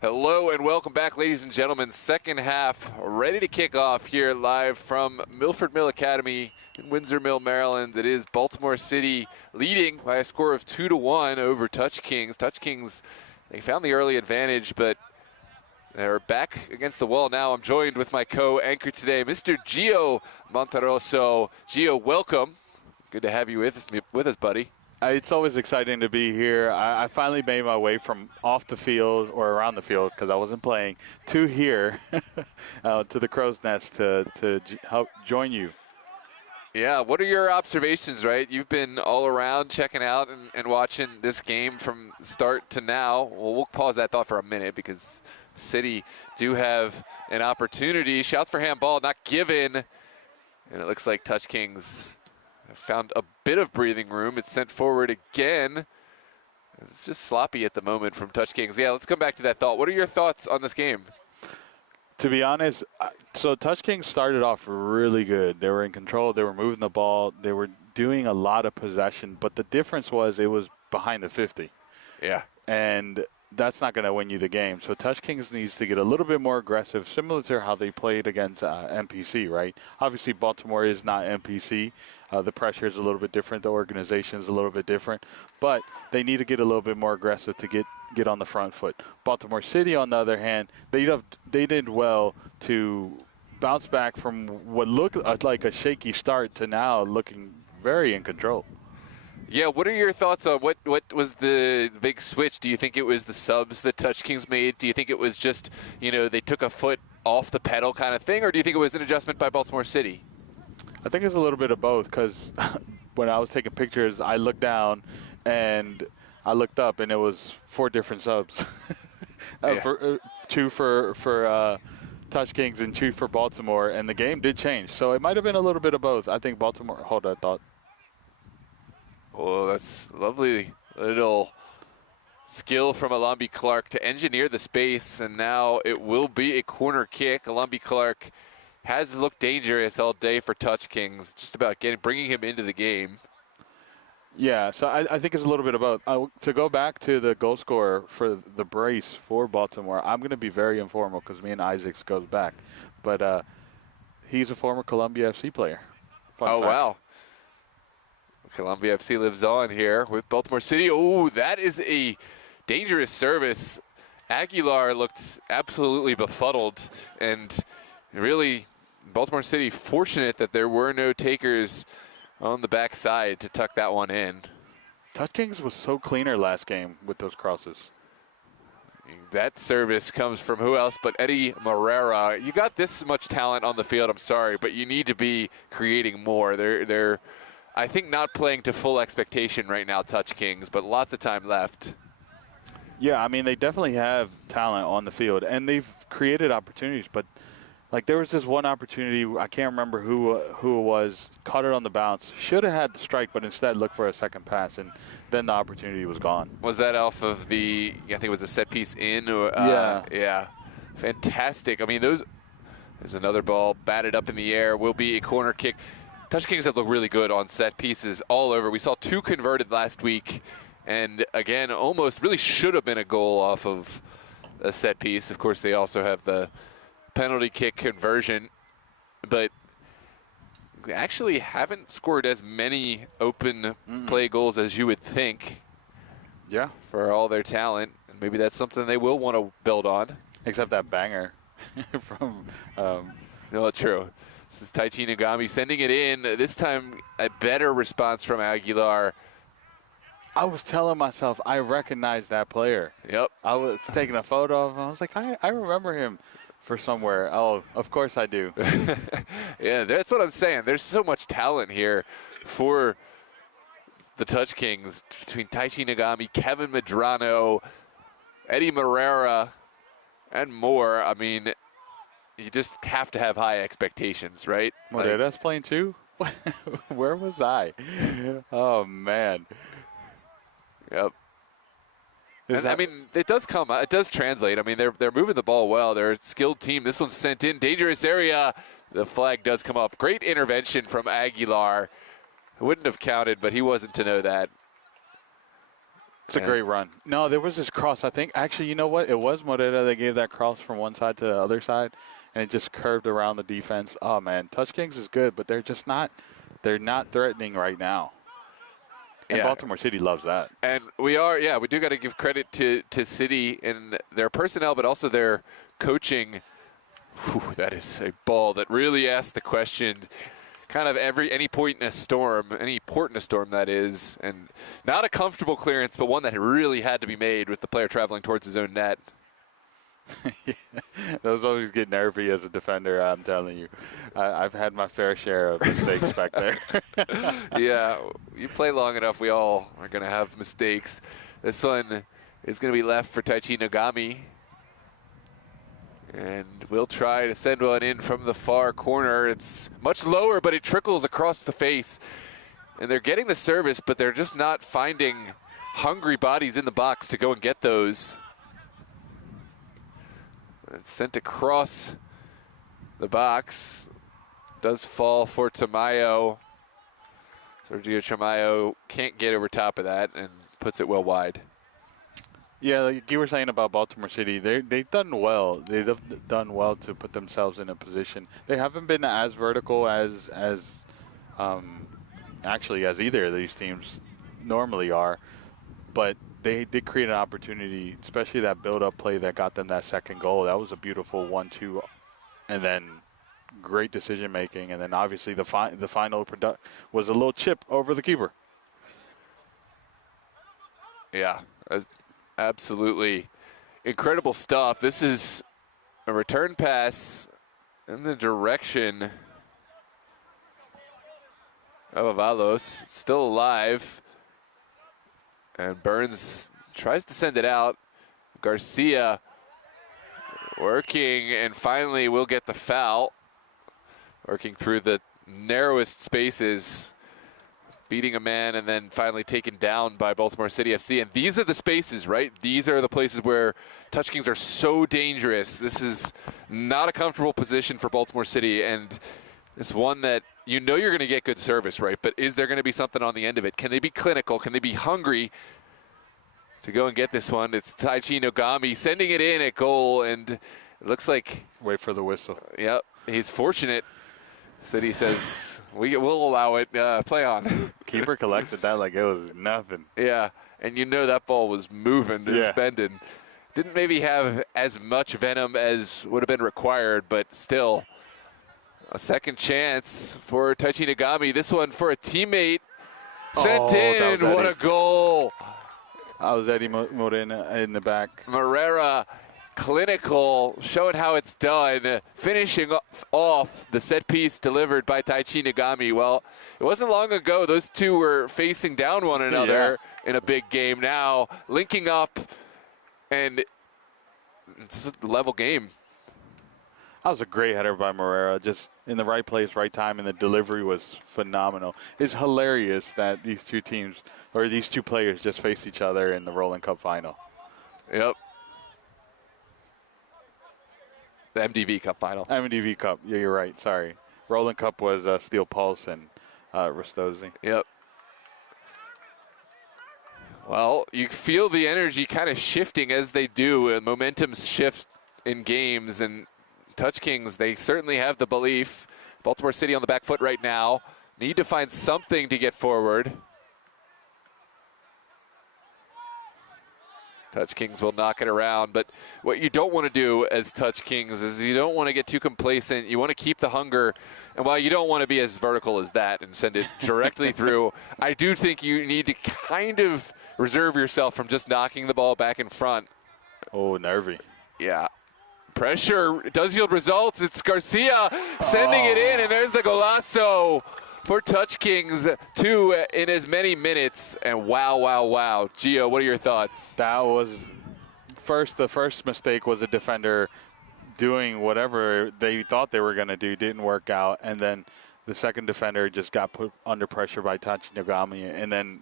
Hello and welcome back, ladies and gentlemen. Second half ready to kick off here live from Milford Mill Academy in Windsor Mill, Maryland. It is Baltimore City leading by a score of 2-1 over Touch Kings. Touch Kings, they found the early advantage, but they're back against the wall now. I'm joined with my co-anchor today, Mr. Gio Monterosso. Gio, welcome. Good to have you with us, buddy. It's always exciting to be here. I finally made my way from off the field or around the field because I wasn't playing to here to the Crow's Nest to help join you. Yeah, what are your observations, right? You've been all around checking out and watching this game from start to now. Well, we'll pause that thought for a minute because City do have an opportunity. Shouts for handball, not given. And it looks like Touch Kings found a bit of breathing room. It's sent forward again. It's just sloppy at the moment from Touch Kings. Yeah, let's come back to that thought. What are your thoughts on this game? To be honest, so Touch Kings started off really good. They were in control. They were moving the ball. They were doing a lot of possession. But the difference was it was behind the 50. Yeah. And that's not going to win you the game. So Touch Kings needs to get a little bit more aggressive, similar to how they played against MPC, right? Obviously, Baltimore is not MPC. The pressure is a little bit different. The organization is a little bit different. But they need to get a little bit more aggressive to get on the front foot. Baltimore City, on the other hand, they did well to bounce back from what looked like a shaky start to now looking very in control. Yeah, what are your thoughts on what was the big switch? Do you think it was the subs that Touch Kings made? Do you think it was just, they took a foot off the pedal kind of thing? Or do you think it was an adjustment by Baltimore City? I think it's a little bit of both because when I was taking pictures, I looked down and I looked up and it was 4 different subs. Two for Touch Kings and 2 for Baltimore, and the game did change. So it might have been a little bit of both. I think Baltimore, hold that thought. Oh, that's lovely little skill from Alambi Clark to engineer the space, and now it will be a corner kick. Alambi Clark has looked dangerous all day for Touch Kings, just about bringing him into the game. Yeah, so I think it's a little bit of both. To go back to the goal scorer for the brace for Baltimore, I'm going to be very informal because me and Isaacs goes back. But he's a former Columbia FC player. Fun fact. Wow. Columbia FC lives on here with Baltimore City. Oh, that is a dangerous service. Aguilar looked absolutely befuddled, and really Baltimore City fortunate that there were no takers on the backside to tuck that one in. Touch Kings was so cleaner last game with those crosses. That service comes from who else but Eddie Morera. You got this much talent on the field, I'm sorry, but you need to be creating more. They're I think not playing to full expectation right now, Touch Kings, but lots of time left. Yeah, I mean, they definitely have talent on the field, and they've created opportunities. But, like, there was this one opportunity, I can't remember who it was, caught it on the bounce. Should have had the strike, but instead looked for a second pass, and then the opportunity was gone. Was that off of I think it was a set piece in? Or, Yeah. Fantastic. I mean, there's another ball batted up in the air, will be a corner kick. Touch Kings have looked really good on set pieces all over. We saw 2 converted last week, and again, almost really should have been a goal off of a set piece. Of course, they also have the penalty kick conversion, but they actually haven't scored as many open play goals as you would think. Yeah. For all their talent, and maybe that's something they will want to build on. Except that banger from No, true. This is Taichi Nagami sending it in. This time, a better response from Aguilar. I was telling myself I recognized that player. Yep. I was taking a photo of him. I was like, I remember him for somewhere. Oh, of course I do. Yeah, that's what I'm saying. There's so much talent here for the Touch Kings between Taichi Nagami, Kevin Medrano, Eddie Morera, and more. I mean, you just have to have high expectations, right? Moreira's playing too? Where was I? Oh, man. Yep. I mean, it does translate. I mean, they're moving the ball well. They're a skilled team. This one's sent in. Dangerous area. The flag does come up. Great intervention from Aguilar. It wouldn't have counted, but he wasn't to know that. It's a great run. No, there was this cross. I think, actually, you know what? It was Morera that gave that cross from one side to the other side, and it just curved around the defense. Oh, man, Touch Kings is good, but they're just not – they're not threatening right now. And Baltimore City loves that. And we do got to give credit to City and their personnel, but also their coaching. Whew, that is a ball that really asks the question – kind of any port in a storm that is, and not a comfortable clearance, but one that really had to be made with the player traveling towards his own net. Yeah, those always get nervy as a defender, I'm telling you. I've had my fair share of mistakes back there. Yeah, you play long enough, we all are going to have mistakes. This one is going to be left for Taichi Nogami. And we'll try to send one in from the far corner. It's much lower, but it trickles across the face. And they're getting the service, but they're just not finding hungry bodies in the box to go and get those. And it's sent across the box. Does fall for Tamayo. Sergio Tamayo can't get over top of that and puts it well wide. Yeah, like you were saying about Baltimore City, they've done well. They've done well to put themselves in a position. They haven't been as vertical as actually as either of these teams normally are, but they did create an opportunity, especially that build-up play that got them that second goal. That was a beautiful 1-2, and then great decision-making, and then obviously the final product was a little chip over the keeper. Yeah. Absolutely incredible stuff. This is a return pass in the direction of Avalos. It's still alive. And Burns tries to send it out. Garcia working, and finally will get the foul. Working through the narrowest spaces, beating a man, and then finally taken down by Baltimore City FC. And these are the spaces, right? These are the places where Touch Kings are so dangerous. This is not a comfortable position for Baltimore City, and it's one that you know you're going to get good service, right? But is there going to be something on the end of it? Can they be clinical? Can they be hungry to go and get this one? It's Taichi Nogami sending it in at goal, and it looks like... Wait for the whistle. Yep, he's fortunate. City says, we'll allow it, play on. Keeper collected that like it was nothing. Yeah, and you know that ball was moving, it's bending. Didn't maybe have as much venom as would have been required, but still a second chance for Taichi Nogami. This one for a teammate. Sent in, what a goal. That was Eddie Morena in the back. Morera, clinical, showing how it's done, finishing off the set piece delivered by Taichi Nogami. Well, it wasn't long ago those two were facing down one another in a big game. Now linking up, and it's a level game. That was a great header by Morera, just in the right place, right time, and the delivery was phenomenal. It's hilarious that these two teams, or these two players, just faced each other in the Rolling Cup final. Yep. The MDV Cup final. MDV Cup. Yeah, you're right. Sorry. Rolling Cup was Steel Pulse and Rostozzi. Yep. Well, you feel the energy kind of shifting as they do. And momentum shifts in games. And Touch Kings, they certainly have the belief. Baltimore City on the back foot right now. Need to find something to get forward. Touch Kings will knock it around, but what you don't want to do as Touch Kings is you don't want to get too complacent. You want to keep the hunger, and while you don't want to be as vertical as that and send it directly through, I do think you need to kind of reserve yourself from just knocking the ball back in front. Oh, nervy. Yeah. Pressure does yield results. It's Garcia sending it in, and there's the golazo for Touch Kings, 2 in as many minutes. And wow, wow, wow. Gio, what are your thoughts? That was the first mistake was a defender doing whatever they thought they were going to do, didn't work out. And then the second defender just got put under pressure by Taichi Nogami and then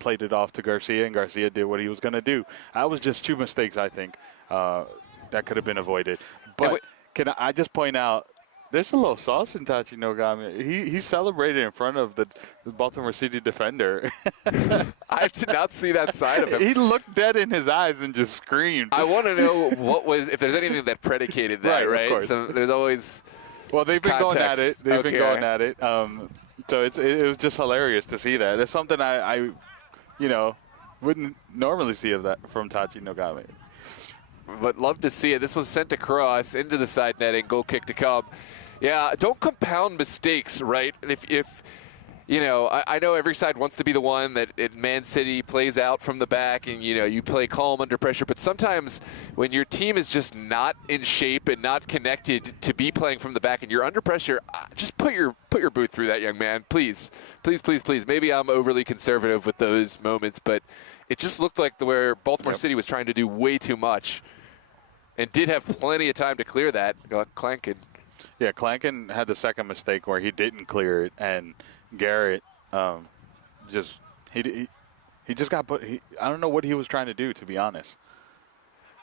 played it off to Garcia, and Garcia did what he was going to do. That was just 2 mistakes, I think, that could have been avoided. But can I just point out, There's a little sauce in Tachi Nogami. He celebrated in front of the Baltimore City defender. I did not see that side of him. He looked dead in his eyes and just screamed. I want to know if there's anything that predicated that, right? Of course. So there's always well, they've been context. going at it. They've been Okay. going at it. So it was just hilarious to see that. It's something I wouldn't normally see of that from Tachi Nogami. But love to see it. This was sent across into the side netting, goal kick to come. Yeah, don't compound mistakes, right? If you know, I know every side wants to be the one that at Man City plays out from the back and, you know, you play calm under pressure. But sometimes when your team is just not in shape and not connected to be playing from the back and you're under pressure, just put your boot through that, young man. Please, please, please, please. Maybe I'm overly conservative with those moments, but it just looked like where Baltimore City was trying to do way too much and did have plenty of time to clear that. Clankin. Yeah, Clankin had the second mistake where he didn't clear it, and Garrett just got put. I don't know what he was trying to do, to be honest.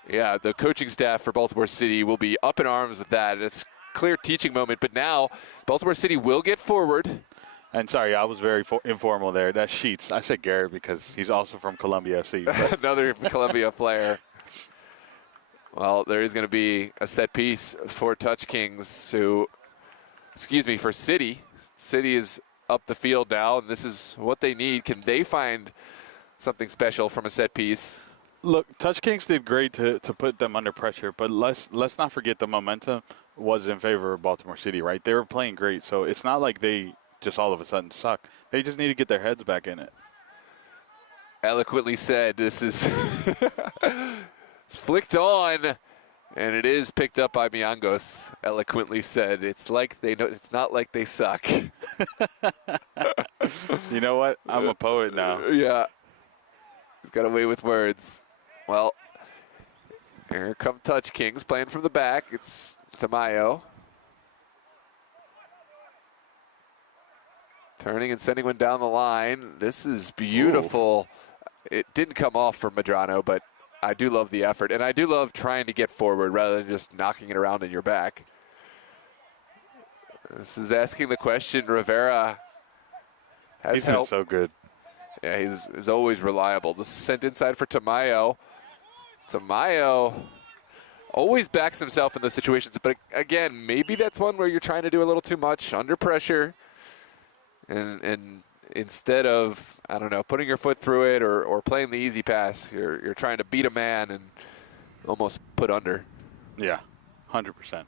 Yeah, the coaching staff for Baltimore City will be up in arms with that. It's a clear teaching moment, but now Baltimore City will get forward. And sorry, I was very informal there. That's Sheets. I said Garrett because he's also from Columbia FC. Another Columbia player. Well, there is going to be a set piece for Touch Kings for City. City is up the field now, and this is what they need. Can they find something special from a set piece? Look, Touch Kings did great to put them under pressure, but let's not forget the momentum was in favor of Baltimore City, right? They were playing great, so it's not like they just all of a sudden suck. They just need to get their heads back in it. Eloquently said. This is flicked on, and it is picked up by Miangos. Eloquently said. It's like they know. It's not like they suck. You know what? I'm a poet now. Yeah. He's got away with words. Well, here come Touch Kings playing from the back. It's Tamayo. Turning and sending one down the line. This is beautiful. Ooh. It didn't come off for Medrano, but I do love the effort. And I do love trying to get forward rather than just knocking it around in your back. This is asking the question. Rivera has help. He's been so good. Yeah, he's always reliable. This is sent inside for Tamayo. Tamayo always backs himself in those situations. But again, maybe that's one where you're trying to do a little too much under pressure. And instead of, I don't know, putting your foot through it or playing the easy pass, you're trying to beat a man and almost put under. Yeah, 100%.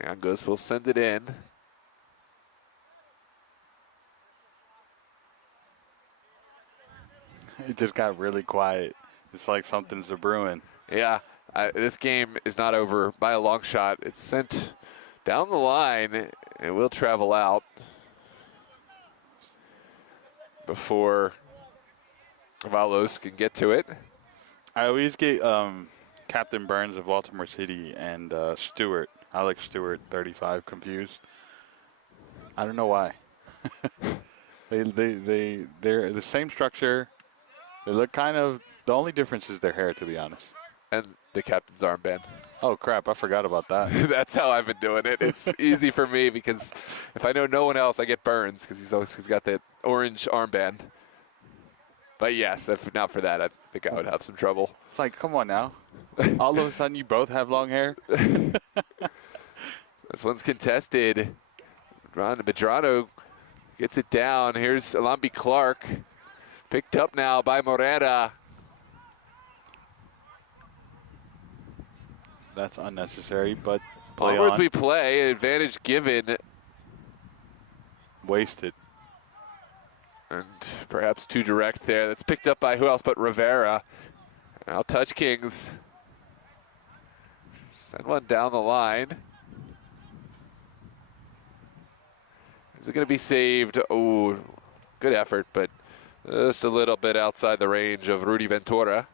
Miangos will send it in. It just got really quiet. It's like something's a brewing. Yeah. This game is not over by a long shot. It's sent down the line. It will travel out before Valos can get to it. I always get Captain Burns of Baltimore City and Stewart, Alex Stewart, 35, confused. I don't know why. They're the same structure. They look kind of, the only difference is their hair, to be honest. And the captain's armband. Oh, crap. I forgot about that. That's how I've been doing it. It's easy for me because if I know no one else, I get Burns because he's got that orange armband. But yes, if not for that, I think I would have some trouble. It's like, come on now. All of a sudden, you both have long hair? This one's contested. Medrano gets it down. Here's Alambi Clark. Picked up now by Morera. That's unnecessary, but play Onwards on. we play. Advantage given. Wasted. And perhaps too direct there. That's picked up by who else but Rivera. Now Touch Kings. Send one down the line. Is it going to be saved? Oh, good effort, but just a little bit outside the range of Rudy Ventura.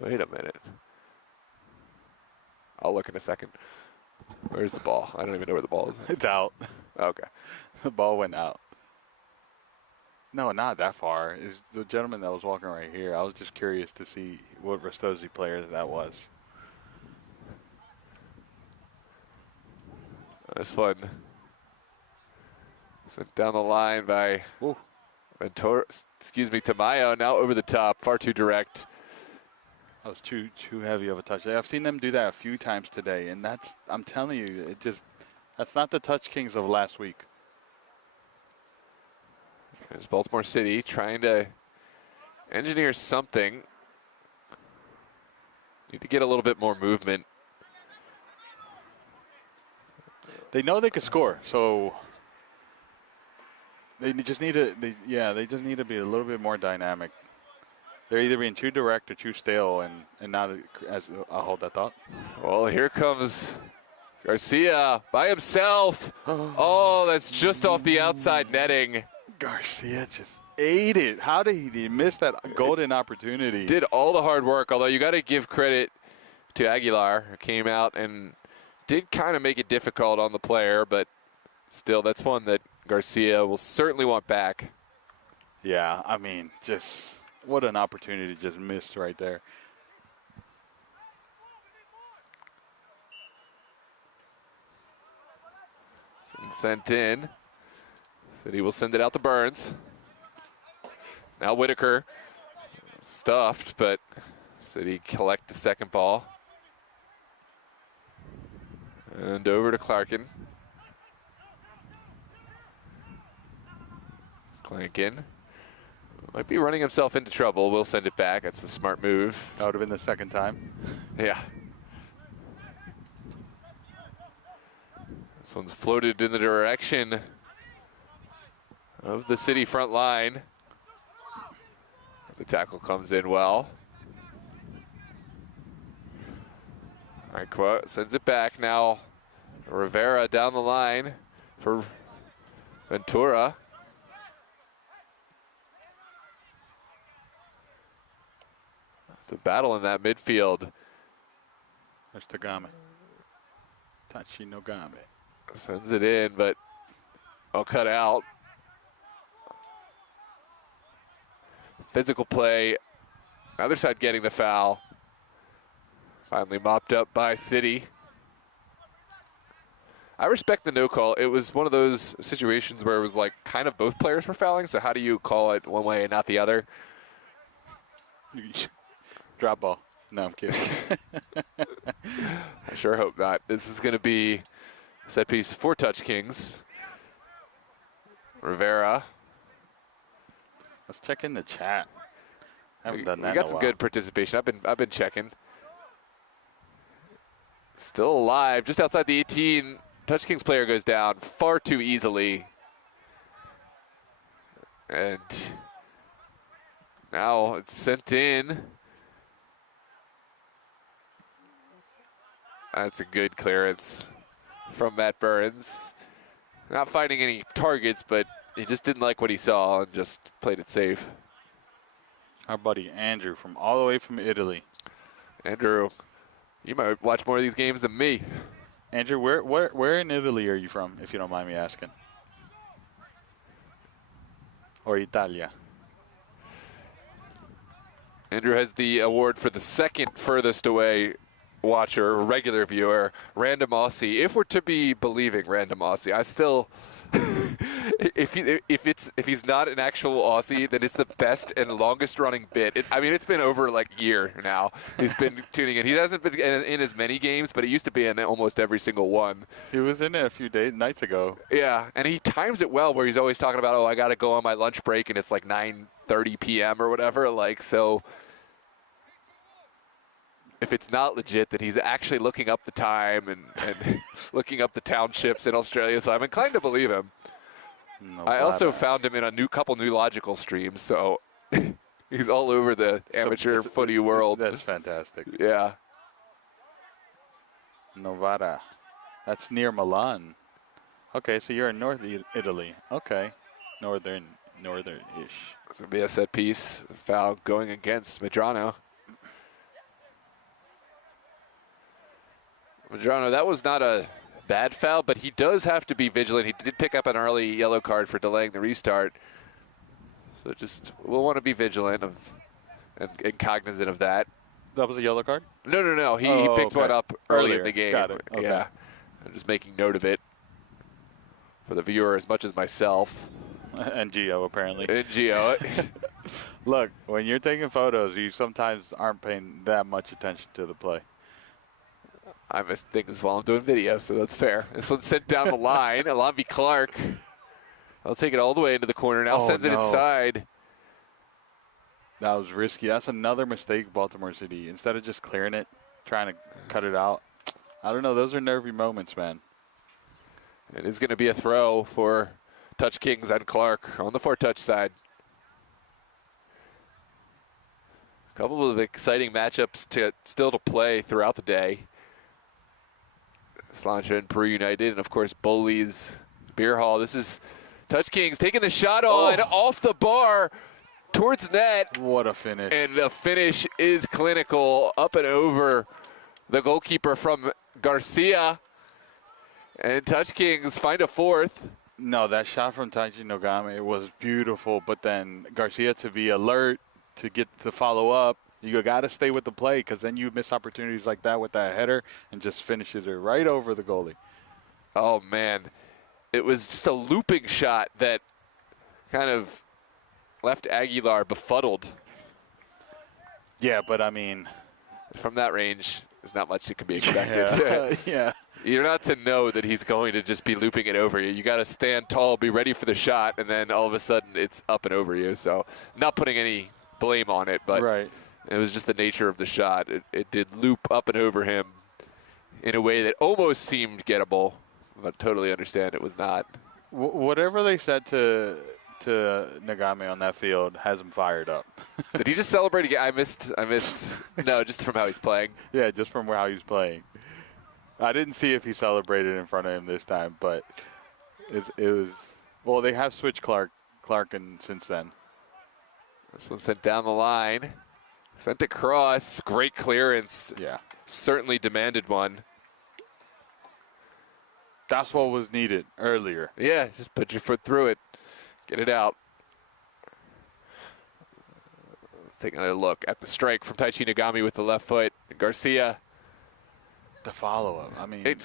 Wait a minute. I'll look in a second. Where's the ball? I don't even know where the ball is. It's out. Okay. The ball went out. No, not that far. It's the gentleman that was walking right here. I was just curious to see what Rastosi player that was. That's fun. Sent down the line by Ventura, Tamayo. Now over the top, far too direct. That was too heavy of a touch. I've seen them do that a few times today, and I'm telling you, that's not the Touch Kings of last week. There's Baltimore City trying to engineer something. Need to get a little bit more movement. They know they could score, so they just need to. They just need to be a little bit more dynamic. They're either being too direct or too stale, and not as I'll hold that thought. Well, here comes Garcia by himself. Oh, that's just off the outside netting. Garcia just ate it. How did he miss that golden opportunity? Did all the hard work, although you got to give credit to Aguilar, who came out and did kind of make it difficult on the player, but still, that's one that Garcia will certainly want back. Yeah, I mean, just what an opportunity just missed right there. Sent in. City will send it out to Burns. Now Whitaker stuffed, but City collect the second ball. And over to Clarkin. Clankin. Might be running himself into trouble. We'll send it back. That's the smart move. That would have been the second time. Yeah. This one's floated in the direction of the City front line. The tackle comes in well. Aqua sends it back now. Rivera down the line for Ventura. The battle in that midfield. There's Tagame. Tachi Nogame. Sends it in, but all cut out. Physical play. Other side getting the foul. Finally mopped up by City. I respect the no call. It was one of those situations where it was like kind of both players were fouling, so how do you call it one way and not the other? Drop ball. No, I'm kidding. I sure hope not. This is going to be set piece for Touch Kings. Rivera. Let's check in the chat. I haven't done that We got some good participation. I've been checking. Still alive, just outside the 18. Touch Kings player goes down far too easily. And now it's sent in. That's a good clearance from Matt Burns. Not finding any targets, but he just didn't like what he saw and just played it safe. Our buddy Andrew from all the way from Italy. Andrew, you might watch more of these games than me. Andrew, where in Italy are you from, if you don't mind me asking? Or Italia? Andrew has the award for the second furthest away watcher, regular viewer, Random Aussie. If we're to be believing Random Aussie, I still, if he's not an actual Aussie, then it's the best and longest running bit. I mean, it's been over like a year now. He's been tuning in. He hasn't been in as many games, but it used to be in almost every single one. He was in it a few nights ago. Yeah, and he times it well where he's always talking about, oh, I got to go on my lunch break, and it's like 9:30 p.m. or whatever. Like, so if it's not legit, then he's actually looking up the time and looking up the townships in Australia. So I'm inclined to believe him. No, I also found him in a couple new logical streams, so he's all over the amateur footy world. That's fantastic. Yeah. Novara. That's near Milan. Okay, so you're in North Italy. Okay. Northern-ish. This would be a set piece foul going against Medrano. Madrano, that was not a bad foul, but he does have to be vigilant. He did pick up an early yellow card for delaying the restart. So just, we'll want to be vigilant of and cognizant of that. That was a yellow card? No. He picked one up early in the game. Got it. Okay. Yeah. I'm just making note of it for the viewer as much as myself. And Gio, apparently. And Gio. Look, when you're taking photos, you sometimes aren't paying that much attention to the play. I miss things while I'm doing video, so that's fair. This one's sent down the line. Alambi Clark. I'll take it all the way into the corner. Now sends it inside. That was risky. That's another mistake, Baltimore City. Instead of just clearing it, trying to cut it out. I don't know. Those are nervy moments, man. It is going to be a throw for Touch Kings and Clark on the 4-touch side. A couple of exciting matchups still to play throughout the day. Slancha and Peru United, and of course Boley's Beer Hall. This is Touch Kings taking the shot on off the bar towards net. What a finish. And the finish is clinical, up and over the goalkeeper from Garcia. And Touch Kings find a fourth. No, that shot from Taiji Nogame was beautiful, but then Garcia to be alert, to get to follow up. You got to stay with the play, because then you miss opportunities like that with that header and just finishes it right over the goalie. Oh, man. It was just a looping shot that kind of left Aguilar befuddled. Yeah, but I mean, from that range, there's not much that can be expected. Yeah. You're not to know that he's going to just be looping it over you. You got to stand tall, be ready for the shot, and then all of a sudden it's up and over you. So not putting any blame on it, but it was just the nature of the shot. It did loop up and over him in a way that almost seemed gettable, but totally understand it was not. Whatever they said to Nagame on that field has him fired up. Did he just celebrate again? I missed. No, just from how he's playing. Yeah, just from how he's playing. I didn't see if he celebrated in front of him this time, but it was. Well, they have switched Clark and since then. This one sent down the line, sent across. Great clearance. Yeah, certainly demanded one. That's what was needed earlier. Yeah, just put your foot through it, get it out. Let's take another look at the strike from Taichi Nagami with the left foot. Garcia. The follow-up. I mean, it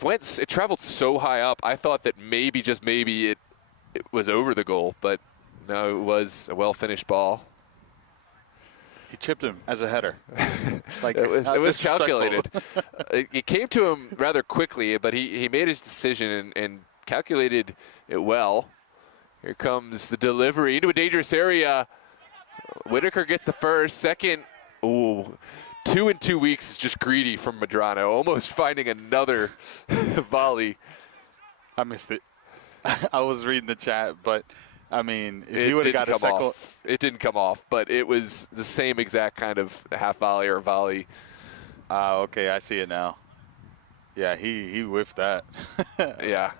traveled so high up. I thought that maybe, just maybe, it was over the goal, but no, it was a well-finished ball. He chipped him as a header. Like it was calculated. It came to him rather quickly, but he made his decision and calculated it well. Here comes the delivery into a dangerous area. Whitaker gets the first. Second, 2 in 2 weeks is just greedy from Madrano, almost finding another volley. I missed it. I was reading the chat, but I mean, if he would have got a second, it didn't come off, but it was the same exact kind of half volley or volley. Okay, I see it now. Yeah, he whiffed that. Yeah,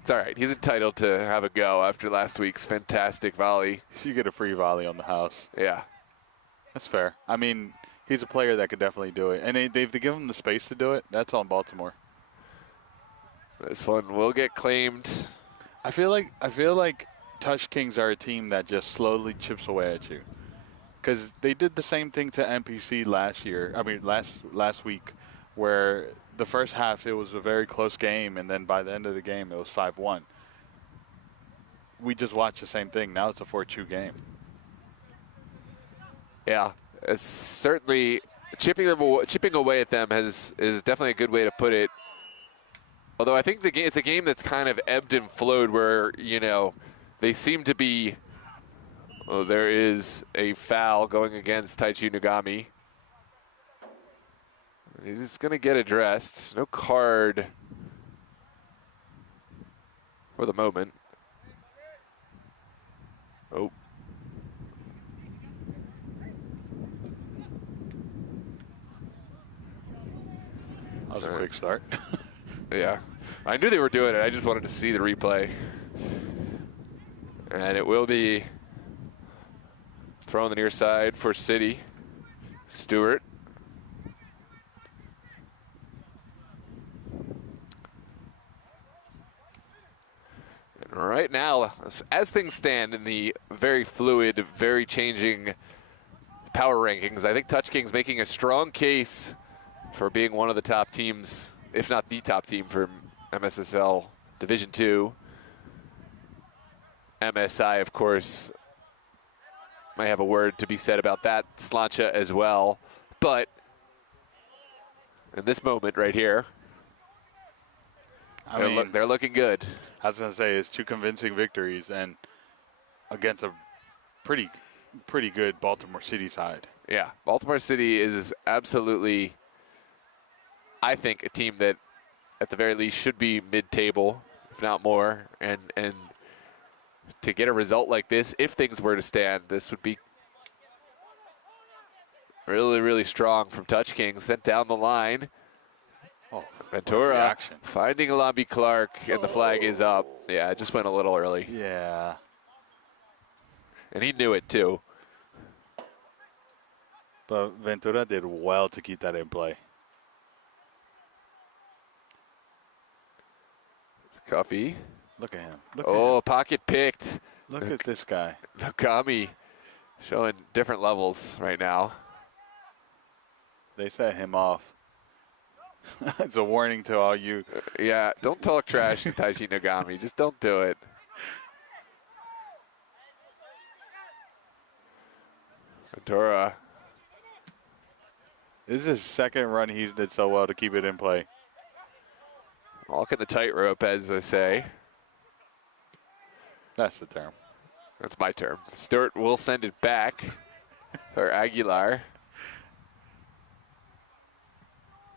it's all right. He's entitled to have a go after last week's fantastic volley. So you get a free volley on the house. Yeah, that's fair. I mean, he's a player that could definitely do it, and they've given him the space to do it. That's on Baltimore. This one will get claimed. I feel like Touch Kings are a team that just slowly chips away at you, because they did the same thing to NPC last year. I mean, last week, where the first half it was a very close game, and then by the end of the game it was 5-1. We just watched the same thing. Now it's a 4-2 game. Yeah, it's certainly chipping away at them is definitely a good way to put it. Although I think it's a game that's kind of ebbed and flowed, where they seem to be. Oh, there is a foul going against Taichi Nagami. He's going to get addressed. No card for the moment. Oh. That was a quick start. Yeah. I knew they were doing it. I just wanted to see the replay. And it will be thrown the near side for City. Stewart. Right now, as things stand in the very fluid, very changing power rankings, I think Touch King's making a strong case for being one of the top teams, if not the top team for MSSL Division 2. MSI, of course, might have a word to be said about that slancha as well. But in this moment right here, they're looking good. I was going to say, it's 2 convincing victories and against a pretty good Baltimore City side. Yeah, Baltimore City is absolutely, I think, a team that at the very least should be mid-table, if not more. And to get a result like this, if things were to stand, this would be really, really strong from Touch King. Sent down the line. Oh, Ventura finding Alambi Clark, and the flag is up. Yeah, it just went a little early. Yeah. And he knew it, too. But Ventura did well to keep that in play. It's Cuffy. Look at him. Oh, pocket picked. Look at this guy. Nogami showing different levels right now. They set him off. It's a warning to all you. Yeah, don't talk trash to Taishi Nogami. Just don't do it. Ventura. This is his second run he's did so well to keep it in play. Walking the tightrope, as they say. That's the term. That's my term. Stewart will send it back for Aguilar.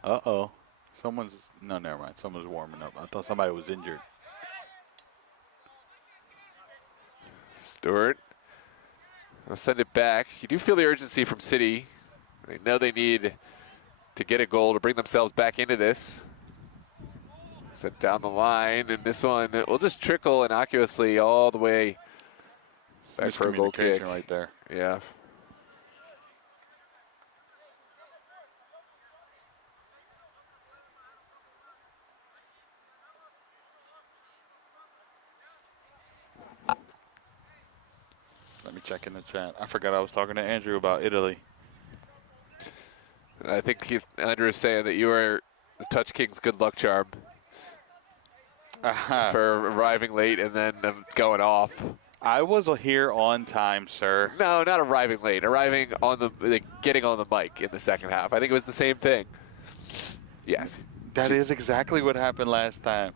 Uh-oh. No, never mind. Someone's warming up. I thought somebody was injured. Stewart will send it back. You do feel the urgency from City. They know they need to get a goal to bring themselves back into this. Sent down the line, and this one will just trickle innocuously all the way back for a goal kick. Right there. Yeah. Let me check in the chat. I forgot I was talking to Andrew about Italy. I think Andrew is saying that you are the Touch King's good luck charm for arriving late and then going off. I was here on time, sir. No, not arriving late. Arriving on getting on the mic in the second half. I think it was the same thing. Yes. That is exactly what happened last time.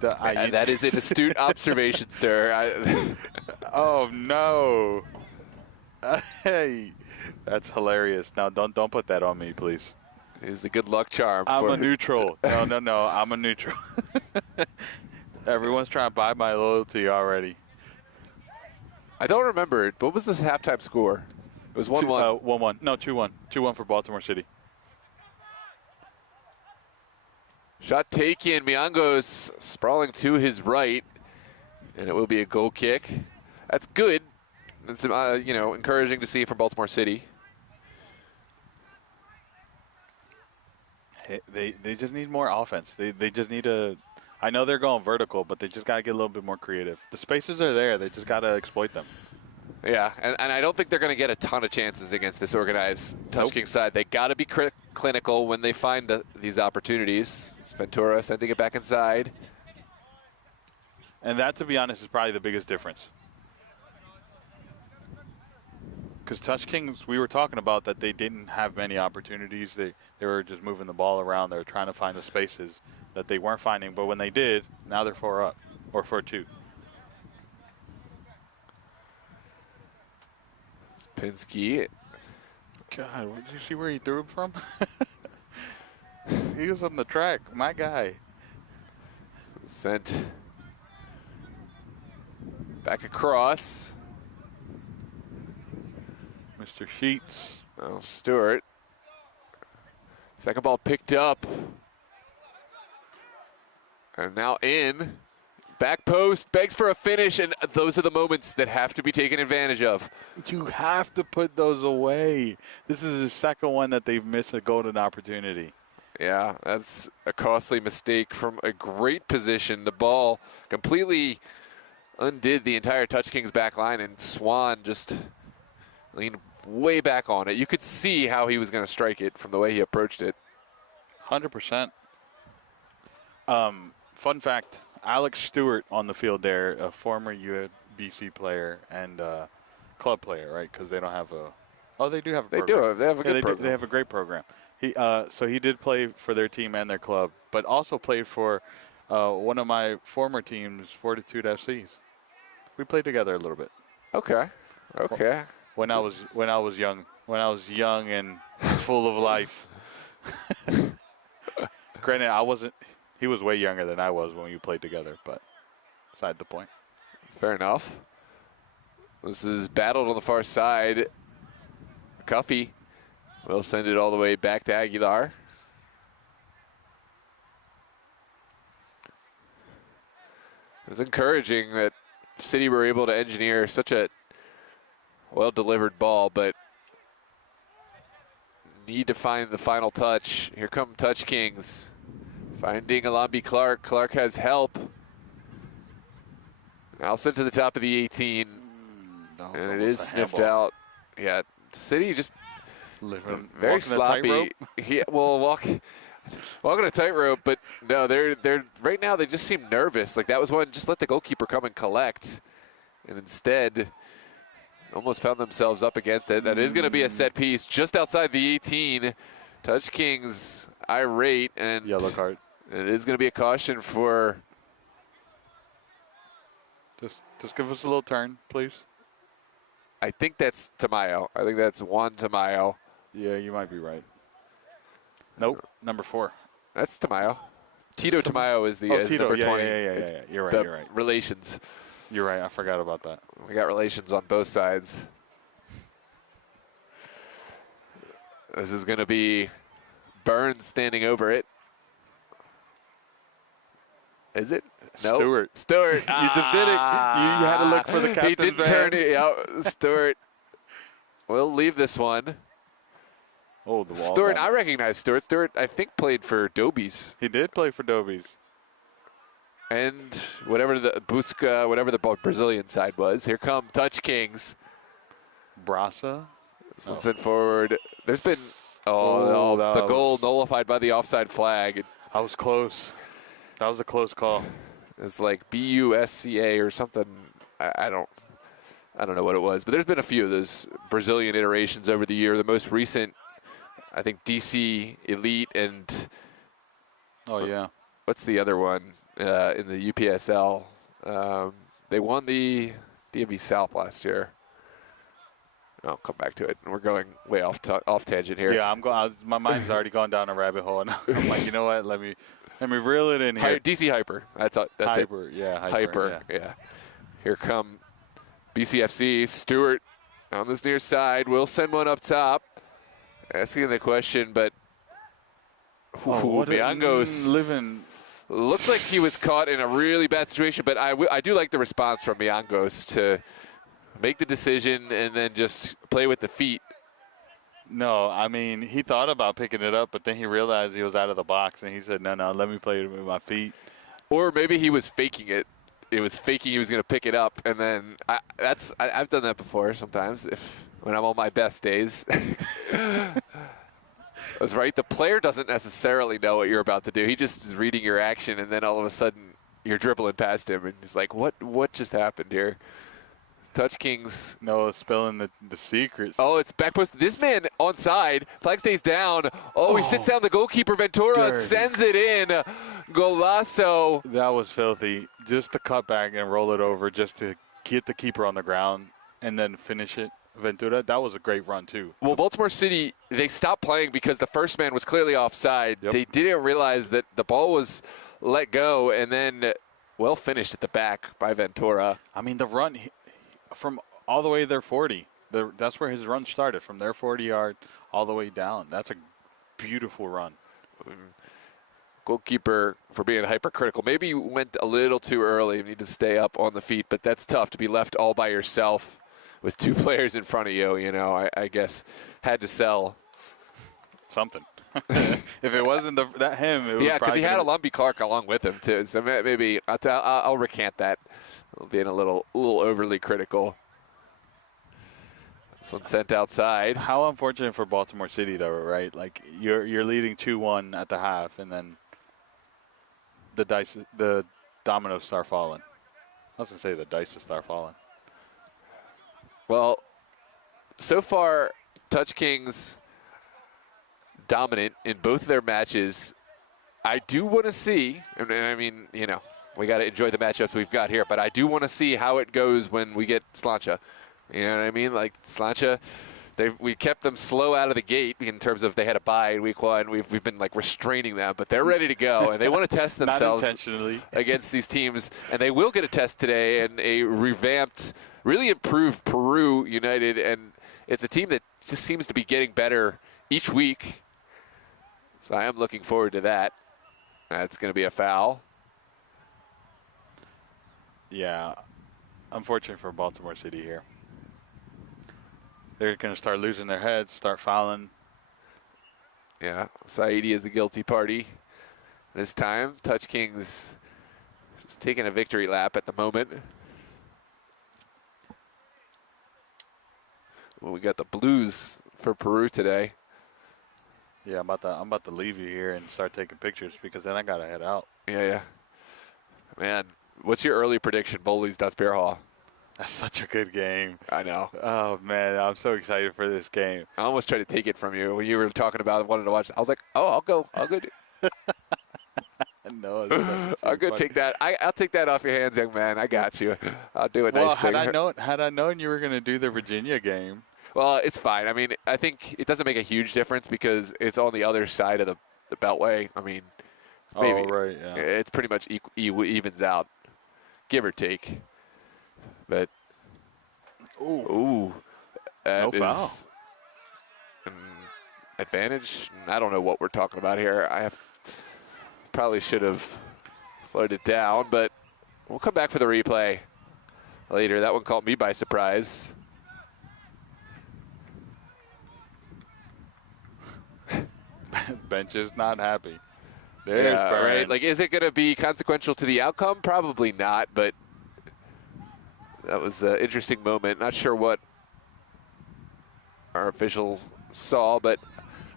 That is an astute observation, sir. Oh no! Hey, that's hilarious. Now don't put that on me, please. It's the good luck charm. I'm a neutral. No. I'm a neutral. Everyone's trying to buy my loyalty already. I don't remember it. What was the halftime score? It was 1-1. 1-1. No, 2-1. 2-1 for Baltimore City. Shot taken. Miango's sprawling to his right, and it will be a goal kick. That's good. It's encouraging to see from Baltimore City. They just need more offense. They just need to. I know they're going vertical, but they just got to get a little bit more creative. The spaces are there. They just got to exploit them. Yeah, and I don't think they're going to get a ton of chances against this organized Touch King side. They got to be clinical when they find these opportunities. It's Ventura sending it back inside. And that, to be honest, is probably the biggest difference. Because Touch Kings, we were talking about that they didn't have many opportunities. They were just moving the ball around. They were trying to find the spaces that they weren't finding. But when they did, now they're 4 up or 4-2. Pinsky. God, did you see where he threw it from? He was on the track, my guy. Sent back across. Mr. Sheets. Oh, Stewart. Second ball picked up. And now in. Back post, begs for a finish, and those are the moments that have to be taken advantage of. You have to put those away. This is the second one that they've missed a golden opportunity. Yeah, that's a costly mistake from a great position. The ball completely undid the entire Touch Kings back line, and Swan just leaned way back on it. You could see how he was going to strike it from the way he approached it. 100%. Fun fact, Alex Stewart on the field there, a former UBC player and club player, right? Because they don't have a – oh, they do have a program. They have a good program. They have a great program. So he did play for their team and their club, but also played for one of my former teams, Fortitude FCs. We played together a little bit. Okay. When I was young and full of life. Granted, I wasn't. He was way younger than I was when we played together, but beside the point. Fair enough. This is battled on the far side. Cuffey will send it all the way back to Aguilar. It was encouraging that City were able to engineer such a well-delivered ball, but need to find the final touch. Here come Touch Kings. Finding Alambi Clark. Clark has help. Now sent to the top of the 18. And it is sniffed out. Yeah, City just very sloppy. Walking a tightrope, but no, they're right now they just seem nervous. Like that was one, just let the goalkeeper come and collect. And instead, almost found themselves up against it. That is going to be a set piece just outside the 18. Touch Kings irate, and yellow card. It is going to be a caution for. Just give us a little turn, please. I think that's Tamayo. I think that's Juan Tamayo. Yeah, you might be right. Nope, number 4. That's Tamayo. Tito Tamayo is the Tito. number 20. Yeah. You're right. Relations. You're right. I forgot about that. We got relations on both sides. This is going to be Burns standing over it. Is it? No. Stewart. You just did it. You had to look for the captain's He didn't turn it. Yeah, Stewart. We'll leave this one. Oh, the wall. Stewart, I recognize Stewart. Stewart, I think, played for Dobies. He did play for Dobies. And whatever the Brazilian side was. Here come Touch Kings. Brasa. Sent forward. There's been the goal nullified by the offside flag. I was close. That was a close call. It's like BUSCA or something. I don't know what it was, but there's been a few of those Brazilian iterations over the year. The most recent, I think, DC Elite and. Oh yeah. What's the other one in the UPSL? They won the DMV South last year. I'll come back to it. We're going way off tangent here. Yeah, my mind's already gone down a rabbit hole, and I'm like, you know what? Let me reel it in here. DC Hyper. That's Hyper, it. Yeah, Hyper. Yeah. Here come BCFC. Stewart on this near side. Will send one up top. Asking the question, but Miangos living. Looked like he was caught in a really bad situation, but I do like the response from Miangos to make the decision and then just play with the feet. No, I mean, he thought about picking it up, but then he realized he was out of the box, and he said, no, let me play it with my feet. Or maybe he was faking it. It was faking he was going to pick it up, and then I've done that before sometimes when I'm on my best days. That's right. The player doesn't necessarily know what you're about to do. He just is reading your action, and then all of a sudden you're dribbling past him, and he's like, what just happened here? Touch Kings. No, spilling the secrets. Oh, it's back post. This man onside. Flag stays down. Oh, he sits down the goalkeeper, Ventura, and sends it in. Golazo. That was filthy. Just to cut back and roll it over just to get the keeper on the ground and then finish it. Ventura, that was a great run, too. Well, Baltimore City, they stopped playing because the first man was clearly offside. Yep. They didn't realize that the ball was let go, and then well finished at the back by Ventura. I mean, the run from all the way to their 40. That's where his run started, from their 40-yard all the way down. That's a beautiful run. Goalkeeper, for being hypercritical, maybe went a little too early. You need to stay up on the feet, but that's tough to be left all by yourself with two players in front of you. You know, I guess had to sell something. If it wasn't him, it was because he had Alambi Clark along with him too. So maybe I'll recant that. Being a little overly critical. This one sent outside. How unfortunate for Baltimore City, though, right? Like you're leading 2-1 at the half, and then the dominoes start falling. I was gonna say the dice will start falling. Well, so far, Touch Kings dominant in both of their matches. I do want to see, and I mean, you know, we got to enjoy the matchups we've got here, but I do want to see how it goes when we get Slancha. You know what I mean? Like Slancha, we kept them slow out of the gate in terms of they had a bye in week 1. We've been like restraining them, but they're ready to go, and they want to test themselves against these teams, and they will get a test today and a revamped, really improved Peru United, and it's a team that just seems to be getting better each week. So I am looking forward to that. That's going to be a foul. Yeah, unfortunate for Baltimore City here. They're going to start losing their heads, start fouling. Yeah, Saidi is the guilty party. This time, Touch Kings just taking a victory lap at the moment. Well, we got the Blues for Peru today. Yeah, I'm about to leave you here and start taking pictures because then I gotta head out. Yeah. Man, what's your early prediction, Bowley's Dust Beer Hall? That's such a good game. I know. Oh man, I'm so excited for this game. I almost tried to take it from you when you were talking about wanting to watch. I was like, oh, I'll go. No, I'll go take that. I'll take that off your hands, young man. I got you. I'll do a nice thing. Had I known you were gonna do the Virginia game. Well, it's fine. I mean, I think it doesn't make a huge difference because it's on the other side of the Beltway. I mean, maybe, right, yeah. It's pretty much evens out, give or take. But, no foul. An advantage. I don't know what we're talking about here. Probably should have slowed it down, but we'll come back for the replay later. That one caught me by surprise. Bench is not happy. There's Burns. Right. Like, is it going to be consequential to the outcome? Probably not, but that was an interesting moment. Not sure what our officials saw, but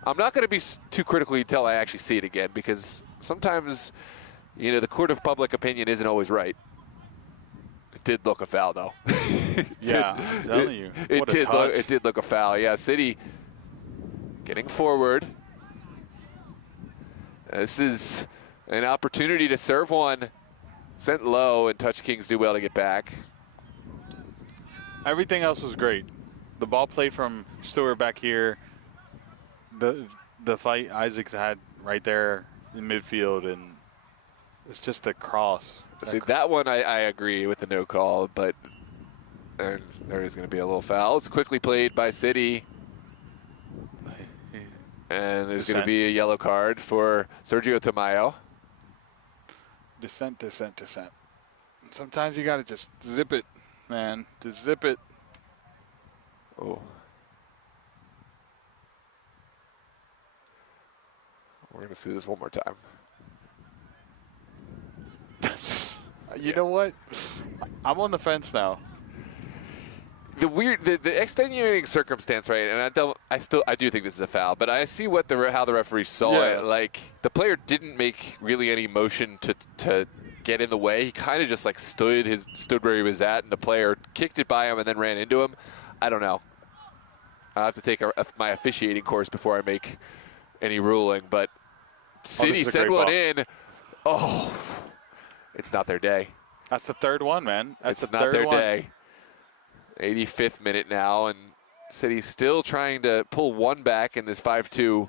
I'm not going to be too critical until I actually see it again because sometimes, you know, the court of public opinion isn't always right. It did look a foul, though. Yeah, I'm telling you. It did look a foul. Yeah, City getting forward. This is an opportunity to serve one. Sent low, and Touch Kings do well to get back. Everything else was great. The ball played from Stewart back here. The fight Isaacs had right there in midfield, and it's just a cross. See, that one I agree with the no call, but there is going to be a little foul. It's quickly played by City. And there's going to be a yellow card for Sergio Tamayo. Descent. Sometimes you got to just zip it, man. Just zip it. Oh. We're going to see this one more time. You know what? I'm on the fence now. The extenuating circumstance, right? And I do think this is a foul, but I see how the referee saw it. Like, the player didn't make really any motion to get in the way. He kind of just like stood where he was at, and the player kicked it by him and then ran into him. I don't know. I have to take my officiating course before I make any ruling, but City sent one in. Oh, it's not their day. That's the third one, man. It's not their day. 85th minute now, and City's still trying to pull one back in this 5-2.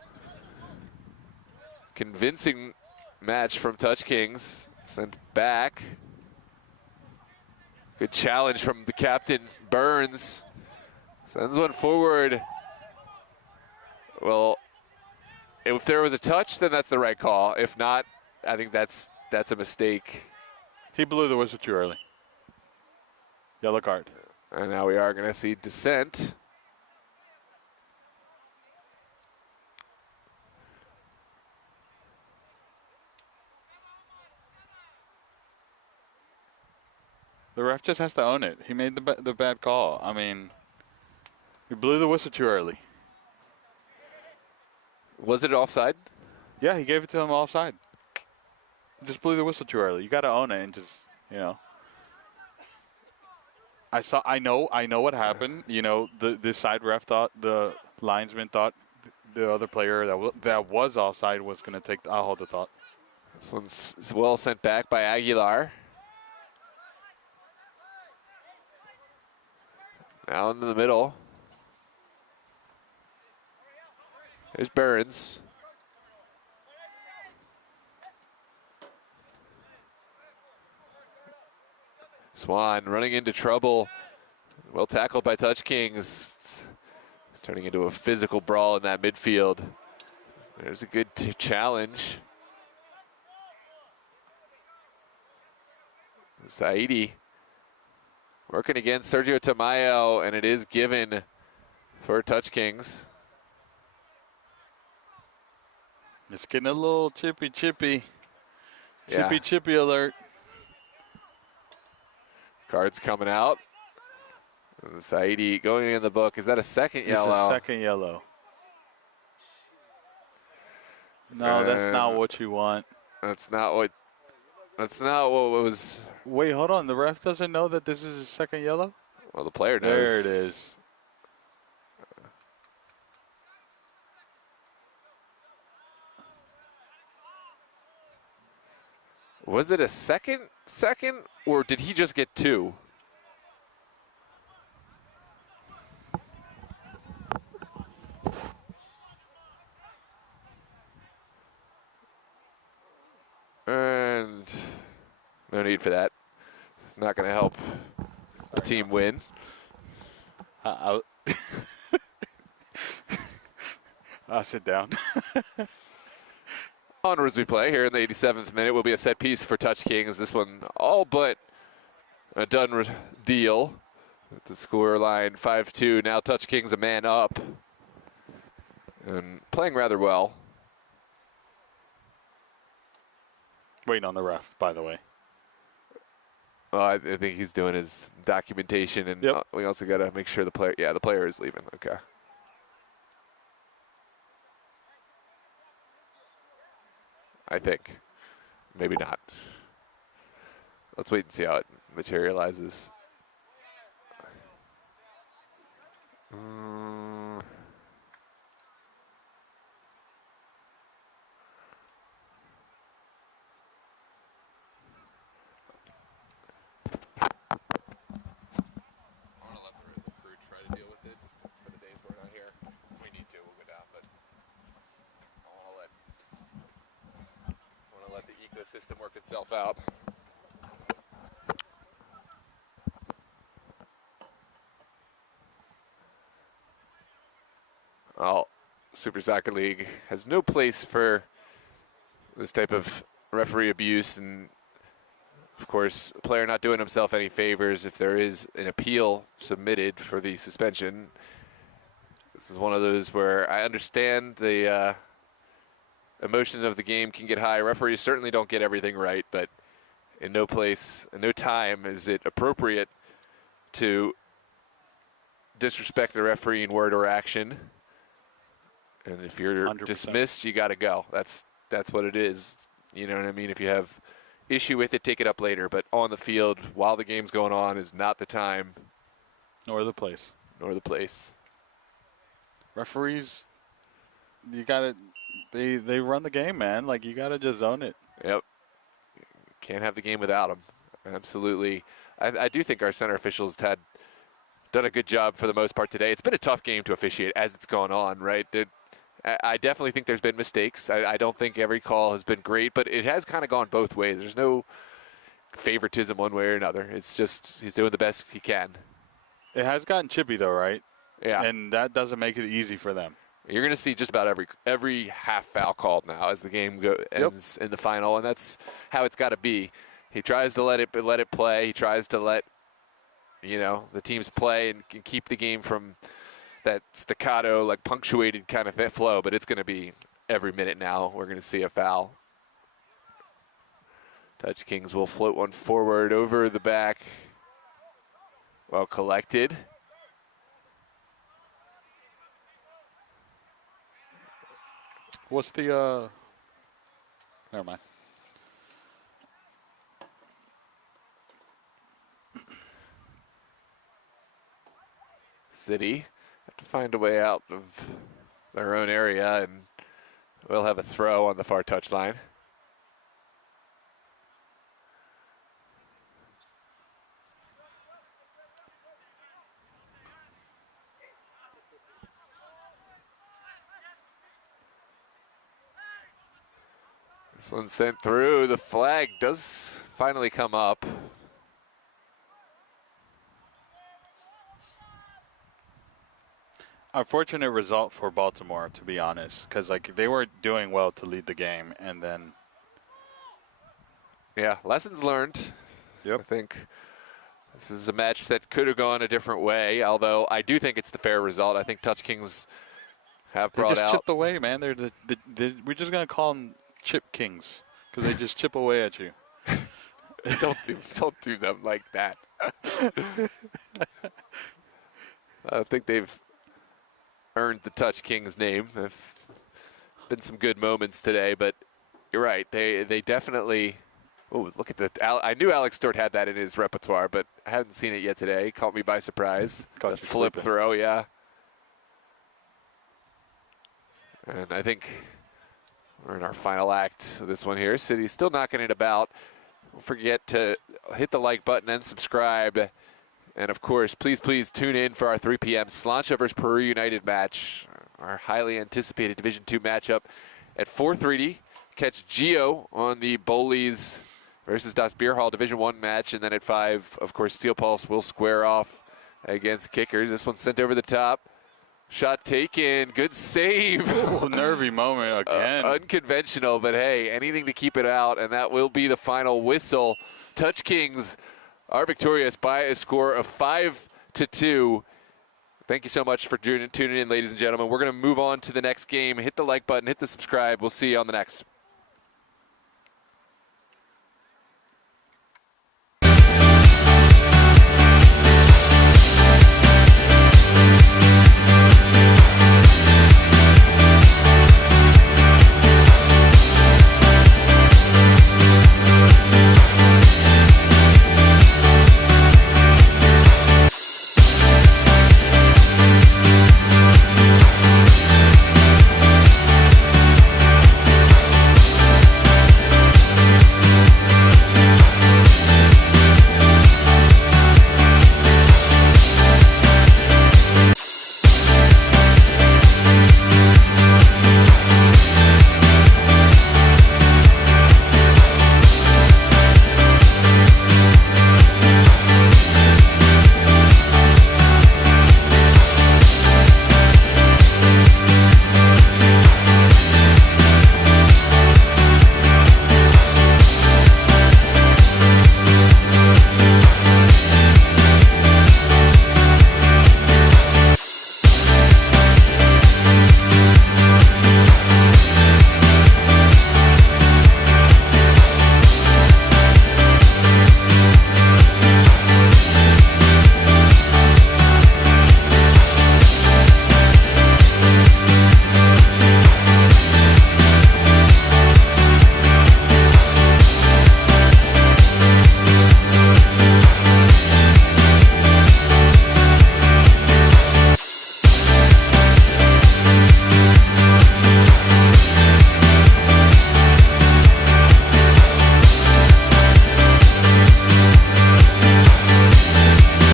Convincing match from Touch Kings. Sent back. Good challenge from the captain, Burns. Sends one forward. Well, if there was a touch, then that's the right call. If not, I think that's a mistake. He blew the whistle too early. Yellow card. And now we are going to see dissent. The ref just has to own it. He made the bad call. I mean, he blew the whistle too early. Was it offside? Yeah, he gave it to him offside. He just blew the whistle too early. You got to own it and just, you know. I know what happened. You know, the side ref thought, the linesman thought the other player that was offside was going to take. I'll hold the thought. This one's well sent back by Aguilar. Now into the middle. There's Burns. Swan running into trouble. Well tackled by Touch Kings. It's turning into a physical brawl in that midfield. There's a good challenge. Saidi working against Sergio Tamayo, and it is given for Touch Kings. It's getting a little chippy Yeah. alert. Cards coming out. And Saidi going in the book. Is that a second yellow? It's a second yellow. No, that's not what you want. That's not what was. Wait, hold on. The ref doesn't know that this is a second yellow? Well, the player knows. There it is. Was it a second, or did he just get two? And no need for that. It's not going to help the team win. I'll sit down. Onwards we play here in the 87th minute. Will be a set piece for Touch Kings. This one all but a done deal. With the score line 5-2. Now Touch Kings a man up. And playing rather well. Waiting on the ref, by the way. Well, I think he's doing his documentation, and we also got to make sure the player. Yeah, the player is leaving. Okay. I think. Maybe not. Let's wait and see how it materializes. System work itself out. Well, Super Soccer League has no place for this type of referee abuse, and of course, a player not doing himself any favors if there is an appeal submitted for the suspension. This is one of those where I understand the emotions of the game can get high. Referees certainly don't get everything right, but in no place, in no time is it appropriate to disrespect the referee in word or action. And if you're 100%. dismissed, you got to go. That's what it is. You know what I mean? If you have issue with it, take it up later. But on the field, while the game's going on, is not the time. Nor the place. Nor the place. Referees, you got to. They run the game, man. Like, you got to just own it. Yep. Can't have the game without them. Absolutely. I do think our center officials had done a good job for the most part today. It's been a tough game to officiate as it's gone on, right? I definitely think there's been mistakes. I don't think every call has been great, but it has kind of gone both ways. There's no favoritism one way or another. It's just he's doing the best he can. It has gotten chippy, though, right? Yeah. And that doesn't make it easy for them. You're going to see just about every half foul called now as the game ends in the final, and that's how it's got to be. He tries to let it play. He tries to let the teams play and keep the game from that staccato, like punctuated kind of flow. But it's going to be every minute now. We're going to see a foul. Touch Kings will float one forward over the back. Well collected. What's the, never mind. City have to find a way out of their own area, and we'll have a throw on the far touchline. This one sent through. The flag does finally come up. Unfortunate result for Baltimore, to be honest, because like they were doing well to lead the game, and then. Yeah, lessons learned. Yep. I think this is a match that could have gone a different way, although I do think it's the fair result. I think Touch Kings have They brought just out. chipped away, man. They're we're just gonna call them chip kings because they just chip away at you. Don't do them like that. I think they've earned the Touch Kings name. There've been some good moments today, but you're right. They definitely. Oh, look at that! I knew Alex Stewart had that in his repertoire, but I hadn't seen it yet today. Caught me by surprise. Caught The you flip sleeping. throw, yeah. And I think we're in our final act of this one here. City's still knocking it about. Don't forget to hit the like button and subscribe. And, of course, please tune in for our 3 p.m. Slancha versus Peru United match, our highly anticipated Division II matchup at 4:30. Catch Gio on the Bowleys versus Das Bierhall Division I match. And then at 5, of course, Steel Pulse will square off against Kickers. This one's sent over the top. Shot taken. Good save. Oh, nervy moment again. Unconventional, but hey, anything to keep it out, and that will be the final whistle. Touch Kings are victorious by a score of 5-2. Thank you so much for tuning in, ladies and gentlemen. We're going to move on to the next game. Hit the like button, hit the subscribe. We'll see you on the next.